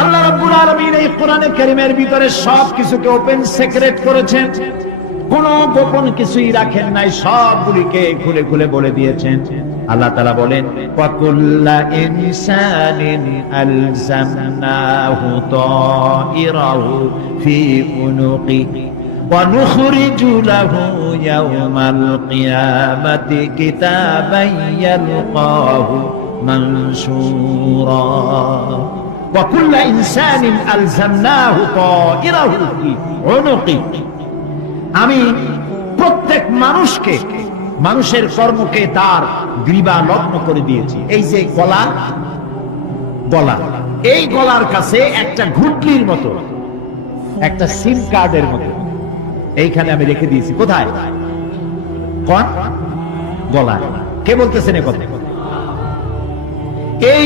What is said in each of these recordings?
আল্লাহ রাব্বুল আলামিন এই কোরআনে কারীমের ভিতরে সবকিছুকে ওপেন সিক্রেট করেছেন, কোন গোপন কিছুই রাখেন নাই, সবগুলিকে খুলে খুলে বলে দিয়েছেন। আল্লাহ তাআলা বলেন, ওয়াকুল্লা ইনসানিন আলজামনাহু তাইরাহু ফি উনুকি ওয়া নুখরিজু লাহু ইয়াওমাল কিয়ামাতি কিতাবান ইয়ালকাহু মানশুরা। ওয়াকুল্লা ইনসানিন আলজামনাহু তাইরাহু ফি উনুকি, আমি প্রত্যেক মানুষকে, মানুষের কর্মকে তার গ্রীবা লগ্ন করে দিয়েছি। এই যে গলা, এই গলার কাছে একটা ঘুটলির মতো, একটা সিম কার্ডের মতো এইখানে আমি রেখে দিয়েছি। কোথায়? কোন গলা? কে বলতেছেন এই কথা? এই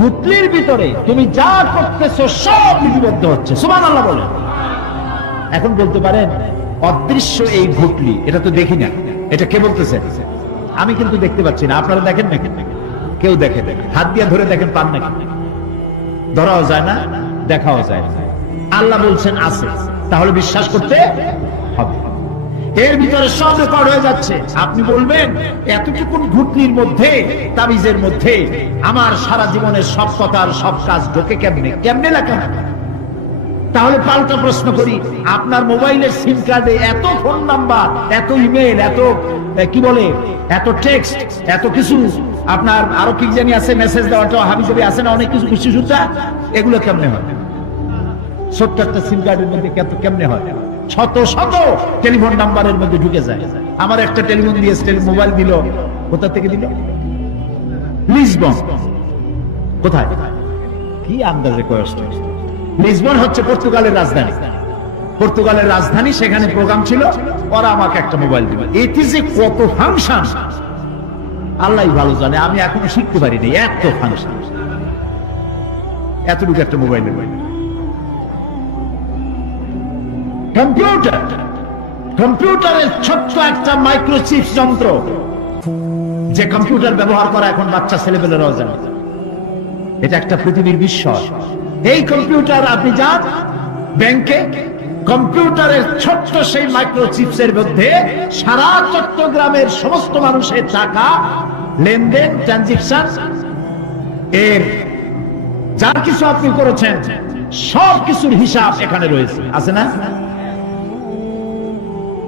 ঘুটলির ভিতরে তুমি যা করতেছো সব লিপিবদ্ধ হচ্ছে। সুবহানাল্লাহ বলেন। এখন বলতে পারেন অদৃশ্য এই ঘুটলি, এটা তো দেখি না, এটা কে বলতেছে? আমি কিন্তু দেখতে পাচ্ছি না। আপনারা দেখেন নাকি? কেউ দেখে? হাত দিয়ে ধরে দেখেন, পান নাকি? ধরাও যায় না, দেখাও যায় না। আল্লাহ বলছেন আছে, তাহলে বিশ্বাস করতে হবে। এর ভিতরে সব রেকর্ড হয়ে যাচ্ছে। আপনি বলবেন এতটুকু ঘুটলির মধ্যে, তাবিজের মধ্যে আমার সারা জীবনের সব কথার সব কাজ ঢোকে কেমনে? কেমনে লেখা? তাহলে পাল্টা প্রশ্ন করি, আপনার মোবাইলের সিম কার্ডে এত ফোন নাম্বার, এত ইমেল, এত কি বলে, এত টেক্সট, এত কিছু, আপনার আরো কি জানি আছে, মেসেজ দেওয়াটা হাবিজাবি আছে না, অনেক কিছু খুশি সুদ্ধা, এগুলো কেমনে হয়? ছোট্ট একটা সিম কার্ডের মধ্যে কেমনে হয়? শত শত টেলিফোন নাম্বারের মধ্যে ঢুকে যায়। আমার একটা টেলিফোন দিয়ে মোবাইল দিল, কোথা থেকে দিল? লিসবন। কোথায়? কি আন্দাজে কষ্ট। লিসবন হচ্ছে পর্তুগালের রাজধানী। পর্তুগালের রাজধানী, সেখানে প্রোগ্রাম ছিল, ওরা আমাকে একটা মোবাইল দিল। এটি যে কত ফাংশন আল্লাহ ভালো জানে, আমি এখনো শিখতে পারিনি। এত ফাংশন, এতটুকু একটা মোবাইল। কম্পিউটার, কম্পিউটারের ছোট্ট একটা মাইক্রোচিপ যন্ত্র, যে কম্পিউটার ব্যবহার করা এখন বাচ্চা ছেলেপেলেরাও জানে। এটা একটা পৃথিবীর বিস্ময়। এই কম্পিউটার, আপনি যান ব্যাংকে, কম্পিউটারের ছোট্ট সেই মাইক্রোচিপসের মধ্যে সারা চট্টগ্রামের সমস্ত মানুষের টাকা লেনদেন, ট্রানজাকশন, এর যা কিছু আপনি করেছেন সব কিছুর হিসাব এখানে রয়েছে, আছে না?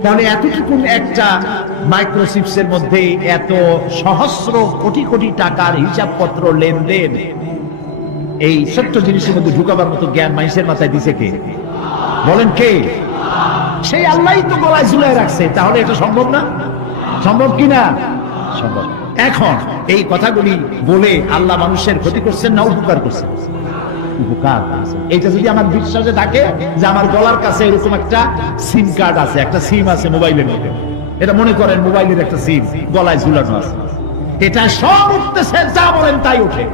তাহলে এতটুকু একটা মাইক্রোচিপসের মধ্যে এত সহস্র কোটি কোটি টাকার হিসাবপত্র, লেনদেন, এই ছোট্ট জিনিসের মধ্যে ঢুকাবার মতো জ্ঞান মানুষের মাথায় দিছে কে? বলেন কে? সেই আল্লাহই তো গলায় ঝুলাই রাখছে। তাহলে এটা সম্ভব না? সম্ভব কিনা? সম্ভব। এখন এই কথাগুলি বলে আল্লাহ মানুষের ক্ষতি করছেন না উপকার করছেন? উপকার করছেন। এইটা যদি আমার বিশ্বাসে থাকে যে আমার গলার কাছে এরকম একটা সিম কার্ড আছে, একটা সিম আছে মোবাইলের মধ্যে, এটা মনে করেন মোবাইলের একটা সিম গলায় ঝুলানো আছে, এটা সব উঠতেছে, যা বলেন তাই ওঠে,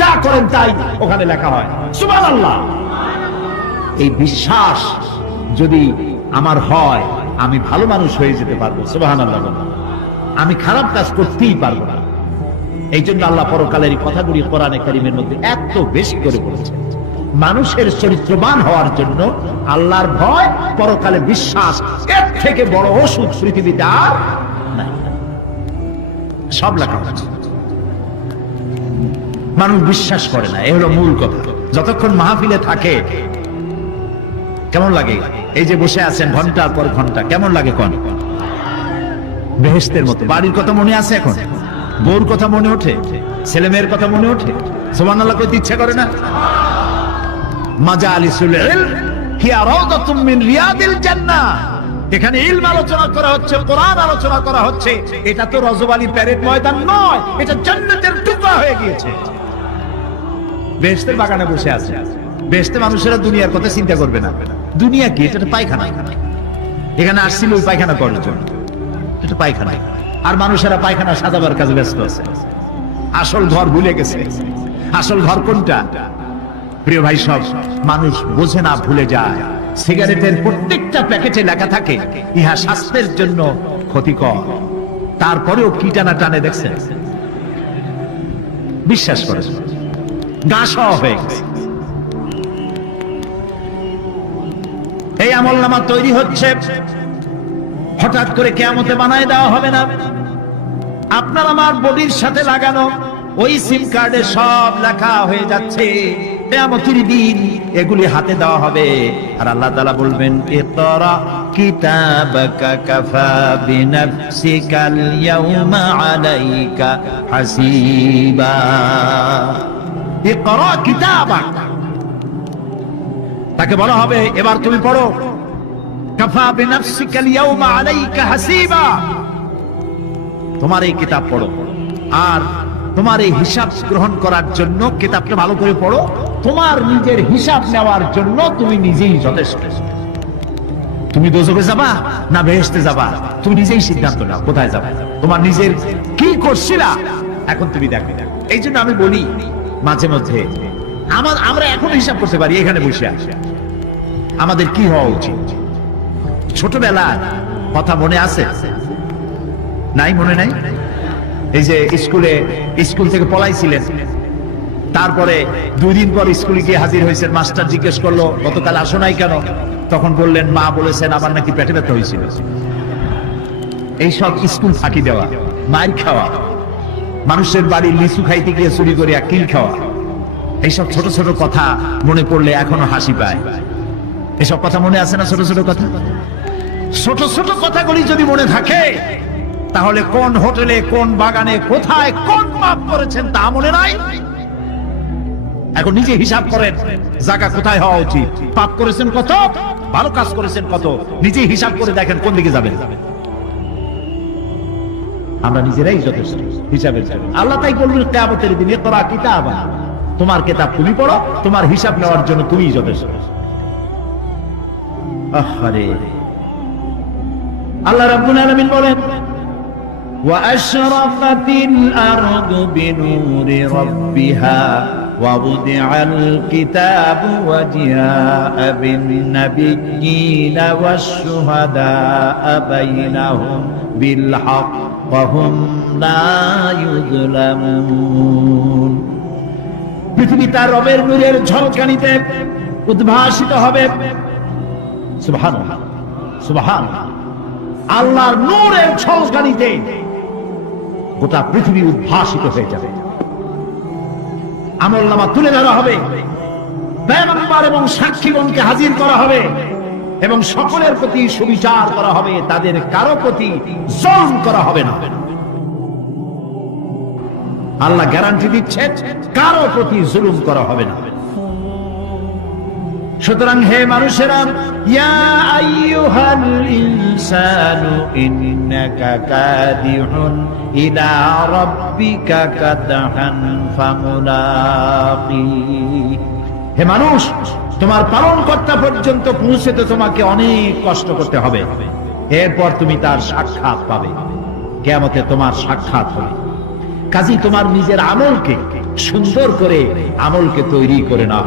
যা করেন তাই ওখানে লেখা হয়। সুবহানাল্লাহ। এই বিশ্বাস যদি আমার হয়, আমি ভালো মানুষ হয়ে যেতে পারবো। সুবহানাল্লাহ। আমি খারাপ কাজ করতেই পারবো না। এই জন্য আল্লাহ পরকালের কথাগুলি কোরআনে কারীমের মধ্যে এত বেশি করে বলেছেন। মানুষের চরিত্রবান হওয়ার জন্য আল্লাহর ভয়, পরকালে বিশ্বাস, এর থেকে বড় ওষুধ পৃথিবীতে আর নাই। সব লেখা আছে। মানুষ বিশ্বাস করে না, এই হলো মূল কথা। যতক্ষণ মাহফিলে থাকে কেমন লাগে? এই যে বসে আছেন ঘন্টার পর ঘন্টা, কেমন লাগে? কোন বেহেশতের মতো। বাড়ির কথা মনে আছে এখন? বউর কথা মনে ওঠে? ছেলে মেয়ের কথা মনে ওঠে? সুবহানাল্লাহ কইতে ইচ্ছা করে না? মাজালিসুল ইলম হিয়া রাওদাতুম মিন রিয়াদিল জান্নাহ। এখানে ইলম আলোচনা করা হচ্ছে, কোরআন আলোচনা করা হচ্ছে। এটা তো রজবালি প্যারেড ময়দান নয়, এটা জান্নাতের টুকরা হয়ে গিয়েছে। বেহেশতের বাগানে বসে আছে। বেহেশতে মানুষেরা দুনিয়ার কথা চিন্তা করবে না। দুনিয়া কি? এটা পায়খানা। এখানে আসছিল ওই পায়খানা করার জন্য, এটা পায়খানা। আর মানুষেরা পায়খানা সাজাবার কাজে ব্যস্ত আছে। আসল ঘর ভুলে গেছে। আসল ঘর কোনটা? প্রিয় ভাই, সব মানুষ বোঝে না, ভুলে যায়। সিগারেটের প্রত্যেকটা প্যাকেটে লেখা থাকে ইহা স্বাস্থ্যের জন্য ক্ষতিকর, তারপরেও কি টানা টানে দেখছেন? বিশ্বাস করে গা সহ হয়ে গেছে। আমলনামা তৈরি হচ্ছে, হঠাৎ করে কিয়ামতে বানায় দেওয়া হবে না। আপনার আমার বডির সাথে লাগানো ওই সিম কার্ডে সব লেখা হয়ে যাচ্ছে, কিয়ামতের দিন এগুলি হাতে দেওয়া হবে। আর আল্লাহ তাআলা বলবেন, ইকরা কিতাবাকা কাফা বিনাফসিকাল ইয়াউমা আলাইকা হাসিবা। ইকরা কিতাবাক, তাকে বলা হবে এবার তুমি পড়ো। কাফা বিনাফসিকাল ইয়াউমা আলাইকা হাসিবা, তোমার এই কিতাব পড়ো, আর তোমার এই হিসাব গ্রহণ করার জন্য কিতাবটা ভালো করে পড়ো। তোমার নিজের হিসাব নেওয়ার জন্য তুমি নিজেই যথেষ্ট। তুমি দোজখে যাবা না বেহেশতে যাবা, তুমি নিজেই সিদ্ধান্ত নাও কোথায় যাবে। তোমার নিজের কি করছিলা এখন তুমি দেখো। এই জন্য আমি বলি মাঝে মধ্যে আমরা এখন হিসাব করতে পারি এখানে বসে আমাদের কি হওয়া উচিত। ছোটবেলার কথা মনে আছে? নাই, মনে নাই? এই যে স্কুল থেকে পলাইছিলেন, তারপরে 2 দিন পর স্কুলে গিয়ে হাজির হয়েছেন, মাস্টার জিজ্ঞেস করলো গতকাল আসো নাই কেন? তখন বললেন মা বলেছেন আমার নাকি পেটে ব্যথা হয়েছিল। এইসব স্কুল ফাঁকি দেওয়া, মাইর খাওয়া, মানুষের বাড়ির লিচু খাইতে গিয়ে চুরি করিয়া কিল খাওয়া, এইসব ছোট ছোট কথা মনে পড়লে এখনো হাসি পায়। এসব কথা মনে আছে না? ছোট ছোট কথা, ছোট ছোট কথাগুলি যদি মনে থাকে তাহলে কোন হোটেলে, কোন বাগানে, কোথায় কোন পাপ করেছেন তা মনে নাই। এখন নিজে হিসাব করেন জায়গা কোথায় হওয়া উচিত, পাপ করেছেন কত, ভালো কাজ করেছেন কত, নিজে হিসাব করে দেখেন কোন দিকে যাবেন। আমরা নিজেরাই যথেষ্ট হিসাবের জন্য। আল্লাহ তাই বলবেন কিয়ামতের দিনে, ইকরা কিতাবা, তোমার কিতাব তুমি পড়ো, তোমার হিসাব নেওয়ার জন্য তুমিই যথেষ্ট। আহারে, আল্লাহ রাব্বুল আলামিন বলেন, وأشرقت الأرض بنور ربها ووضع الكتاب وجاء بالنبيين والشهداء بينهم بالحق وهم لا يظلمون। পৃথিবী তার রবের নূরের ঝলকানিতে উদ্ভাসিত হবে। সুবহানাল্লাহ, সুবহানাল্লাহ। আল্লাহর নূরের ঝলকানিতে গোটা পৃথিবী উদ্ভাসিত হয়ে যাবে। আমলনামা তুলে ধরা হবে, পয়গম্বর এবং সাক্ষীগণকে হাজির করা হবে এবং সকলের প্রতি সুবিচার করা হবে, তাদের কারো প্রতি জুলুম করা হবে না। আল্লাহ গ্যারান্টি দিচ্ছেন কারো প্রতি জুলুম করা হবে না। সুতরাং হে মানুষেরা, ইয়া আইয়ুহাল ইনসানু ইন্নাকা কাদিহুন ইলা রাব্বিকা কাদহান ফামুলাকি। হে মানুষ, তোমার পালনকর্তা পর্যন্ত পৌঁছতে তোমাকে অনেক কষ্ট করতে হবে, এরপর তুমি তার সাক্ষাৎ পাবে। কিয়ামতে তোমার সাক্ষাৎ হবে। কাজী তোমার নিজের আমলকে সুন্দর করে আমলকে তৈরি করে নাও।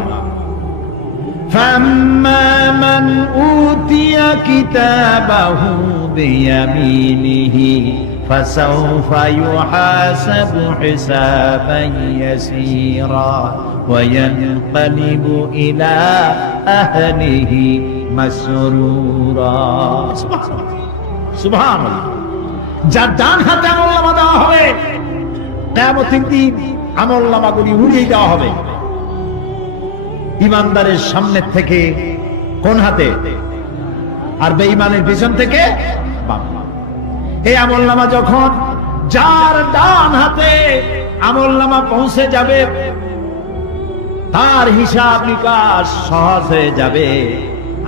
فَأَمَّا مَنْ أُوتِيَ كِتَابَهُ بِيَمِينِهِ فَسَوْفَ يُحَاسَبُ حِسَابًا يَسِيرًا وَيَنْقَلِبُ إِلَى أَهْلِهِ مسرورا। সুবহানাল্লাহ। যার ডান হাতে আমলনামা দেওয়া হবে, কিয়ামতের দিন আমলনামাগুলি উড়িয়ে দেওয়া হবে। ইমানদারের সামনে থেকে কোন হাতে, আর বেঈমানের পিছন থেকে বাম। এই আমলনামা যখন যার ডান হাতে আমলনামা পৌঁছে যাবে, তার হিসাব নিকাশ সহজ হয়ে যাবে।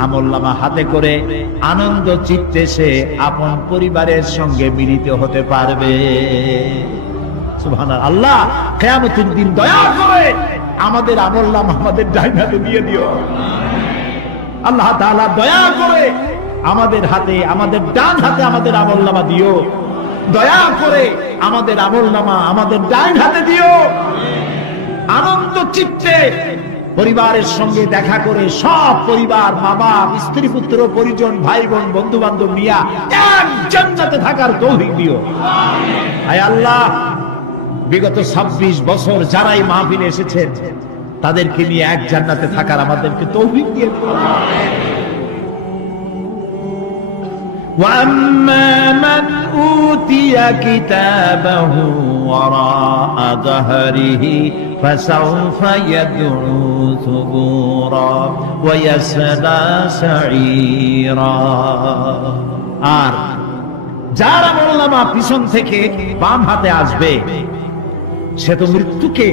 আমলনামা হাতে করে আনন্দ চিত্তে সে আপন পরিবারের সঙ্গে মিলিত হতে পারবে। সুবহানাল্লাহ। আল্লাহ কিয়ামতের দিন দয়া করে আমাদের আমলনামা আমাদের ডান হাতে দিয়ে দিও। আল্লাহ তাআলা দয়া করে আমাদের হাতে, আমাদের ডান হাতে আমাদের আমলনামা দিও। দয়া করে আমাদের আমলনামা আমাদের ডান হাতে দিও। আনন্দ চিত্তে পরিবারের সঙ্গে দেখা করে সব পরিবার, মা বাপ, স্ত্রী পুত্র পরিজন, ভাই বোন, বন্ধু বান্ধব নিয়া এক জান্নাতে থাকার তৌফিক দিও। আয় আল্লাহ, বিগত 26 বছর যারাই মাহফিলে এসেছেন তাদেরকে নিয়ে এক জান্নাতে থাকার আমাদেরকে তৌফিক দিয়ে দিও। وأما من أوتي كتابه وراء ظهره فسوف يدعو ثبورا ويصلى سعيرا আর যার আমলনামা পিছন থেকে বাম হাতে আসবে সে তো মৃত্যুকে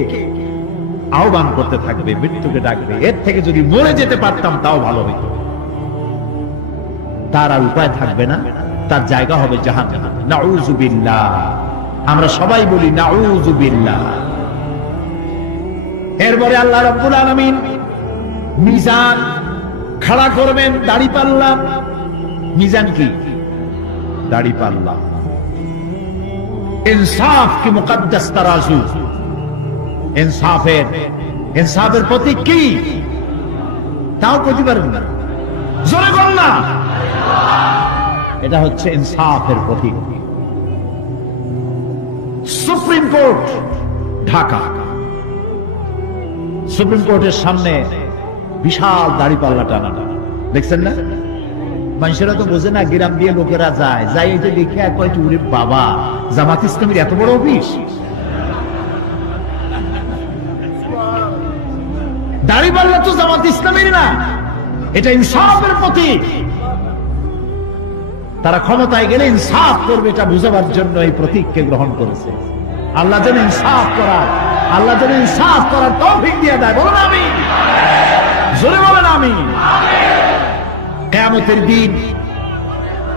আহ্বান করতে থাকবে, মৃত্যুকে ডাকবে। এর থেকে যদি মরে যেতে পারতাম তাও ভালো হইতো। তার আর উপায় থাকবে না, তার জায়গা হবে জাহান্নাম। নাউযু বিল্লাহ। আমরা সবাই বলি নাউযু বিল্লাহ। এরপরে আল্লাহ রাব্বুল আলামিন মিজান খাড়া করবেন, দাড়িপাল্লা। মিজান কি? দাড়িপাল্লা। ইনসাফ কি মুকদ্দাস তারাজু। ইনসাফের প্রতীক কি? তাও বলতে পারবেন না, জোরে বল না। এটা হচ্ছে ইনসাফের প্রতীক। সুপ্রিম কোর্ট ঢাকা, সুপ্রিম কোর্টের সামনে বিশাল দাড়িপাল্লা টানা, দেখছেন না? মানুষেরা তো বোঝে না, গ্রাম দিয়ে লোকেরা যায়, যাই এই যে দেখে কয়েকটি উরে বাবা, জামাত ইসলামের এত বড় অফিস। দাড়িপাল্লা তো জামাত ইসলামের না, এটা ইনসাফের প্রতীক। তারা ক্ষমতায় গেলে ইনসাফ করবে, এটা বুঝাবার জন্য এই প্রতীককে গ্রহণ করেছে। আল্লাহ যেন ইনসাফ করার তৌফিক দিয়ে দেয়। বলুন আমিন, জোরে বলেন আমিন।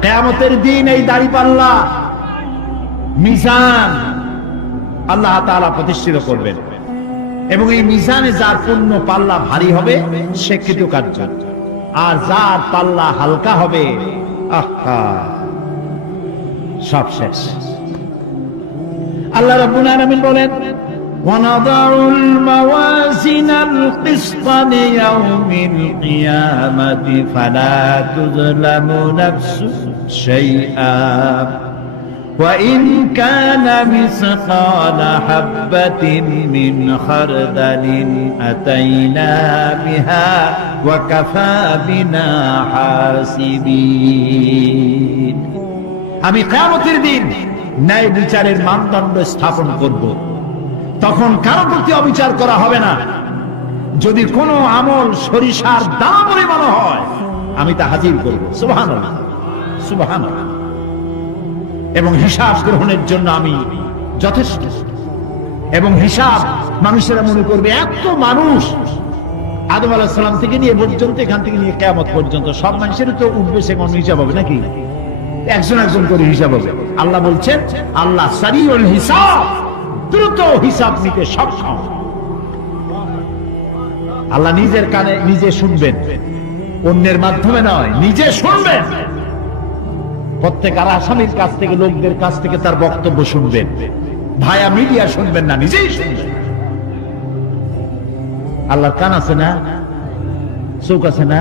কিয়ামতের দিন এই দাড়িপাল্লা মিজান আল্লাহ তাআলা প্রতিষ্ঠিত করবেন, এবং এই মিজানে যার পূর্ণ পাল্লা ভারী হবে সে কৃতকার্য, আর যার পাল্লা হালকা হবে সব শেষ। আল্লাহ রাব্বুল আলামিন বলেন, وَنَضَعُ الْمَوَازِينَ الْقِسْطَ لِيَوْمِ الْقِيَامَةِ فَلَا تُظْلَمُ نَفْسٌ شَيْئًا وَإِنْ كَانَ مِثْقَالَ حَبَّةٍ مِّنْ خَرْدَلٍ أَتَيْنَا بِهَا وَكَفَى بِنَا حَاسِبِينَ। আমি কিয়ামতের দিন ন্যায় বিচারের মানদণ্ড স্থাপন করব। তখন কারো প্রতি অবিচার করা হবে না। যদি কোনো আমল সরিষার দানা পরিমাণ হয়, আমি তা হাজির করব। সুবহানাল্লাহ, সুবহানাল্লাহ। এবং হিসাব গ্রহণের জন্য আমি যথেষ্ট। এবং হিসাব মানুষেরা মনে করবে, এত মানুষ আদম আলাইহিস সালাম থেকে নিয়ে পর্যন্ত, এখান থেকে নিয়ে কিয়ামত পর্যন্ত সব মানুষের তো উঠবে, সে কোন হিসাব হবে নাকি? একজন একজন করে হিসাব হবে। আল্লাহ বলছেন, আল্লাহ সারিউল হিসাব, দ্রুত হিসাব নিতে সক্ষম। আল্লাহ নিজের কানে নিজে শুনবেন, অন্যের মাধ্যমে নয়, নিজে শুনবেন। প্রত্যেক আর আসামির কাছ থেকে, লোকদের কাছ থেকে তার বক্তব্য শুনবেন। ভায়া মিডিয়া শুনবেন না, নিজেই শুনবেন। আল্লাহর কান আছে না, চোখ আছে না?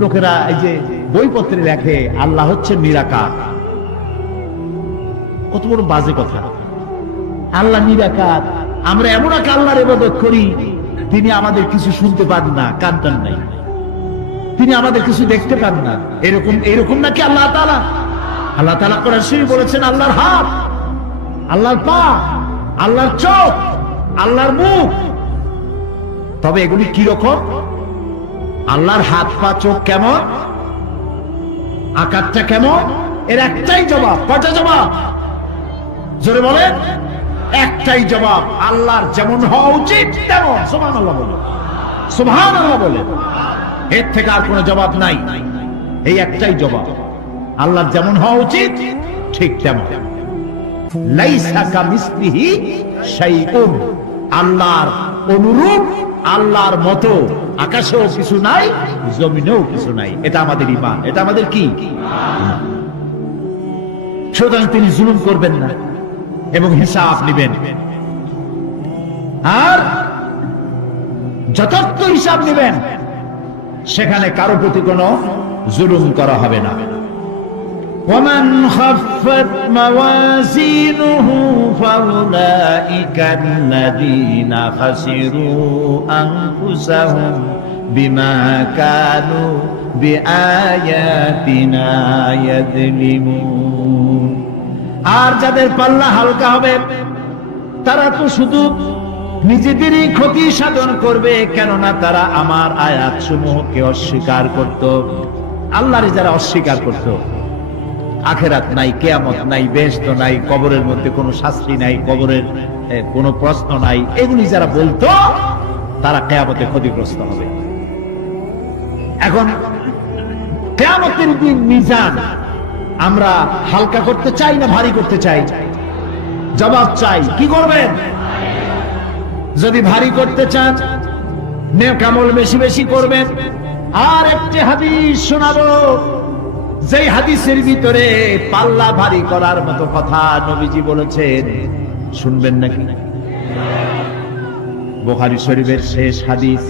লোকেরা এই যে বইপত্রে লেখে আল্লাহ হচ্ছে নিরাকার, কত বড় বাজে কথা। আল্লাহ নিরাকার, আমরা এমন এক আল্লাহর ইবাদত করি, তিনি আমাদের কিছু শুনতে পান না, কান টান নাই, তিনি আমাদের কিছু দেখতে পান না। এরকম নাকি আল্লাহ তাআলা? আল্লাহ তাআলা কোরআন শরীফে বলেছেন, আল্লাহর হাত, আল্লাহর পা, আল্লাহর চোখ, আল্লাহর মুখ। তবে এগুলি কি রকম? আল্লাহর হাত, পা, চোখ কেমন, আকারটা কেমন? এর একটাই জবাব। কয়টা জবাব? জোরে বলেন। একটাই জবাব, আল্লাহর যেমন হওয়া উচিত তেমন। সুবহানাল্লাহ বলে, সুবহানাল্লাহ বলে। এর থেকে আর কোনো জবাব নাই। এই একটাই জবাব, আল্লাহর যেমন হওয়া উচিত ঠিক তেমন। লাইসা কামিসলিহি শাইউন, আল্লাহর অনুরূপ, আল্লাহর মতো আকাশেও কিছু নাই, জমিনেও কিছু নাই। এটা আমাদের ঈমান, এটা আমাদের কি? সুতরাং তিনি জুলুম করবেন না এবং হিসাব নেবেন, আর যথার্থ হিসাব নেবেন। সেখানে কারো প্রতি কোনো জুলুম করা হবে না। ومن خفت موازينه فأولئك الذين خسروا أنفسهم বিমা কানু বিআয়াতিনা ইয়াযলিমুন। আর যাদের পাল্লা হালকা হবে তারা তো শুধু নিজেদেরই ক্ষতি সাধন করবে, কেননা তারা আমার আয়াত সমূহকে অস্বীকার করত। আল্লাহরে যারা অস্বীকার করত, আখেরাত নাই, কিয়ামত নাই, বেহেশত নাই, কবরের মধ্যে কোনো শাস্তি নাই, কবরের কোনো প্রশ্ন নাই, এগুলি যারা বলতো তারা কিয়ামতে ক্ষতিগ্রস্ত হবে। এখন কিয়ামতের দিন মিজান আমরা হালকা করতে চাই না ভারী করতে চাই? জবাব চাই। কি করবেন? যদি ভারী করতে চান নেক আমল বেশি বেশি করবেন। আর একটি হাদিস শোনাবো, যেই হাদিসের ভিতরে পাল্লা ভারী করার মতো কথা নবীজি বলেছেন, শুনবেন নাকি? বুখারী শরীফের শেষ হাদিস।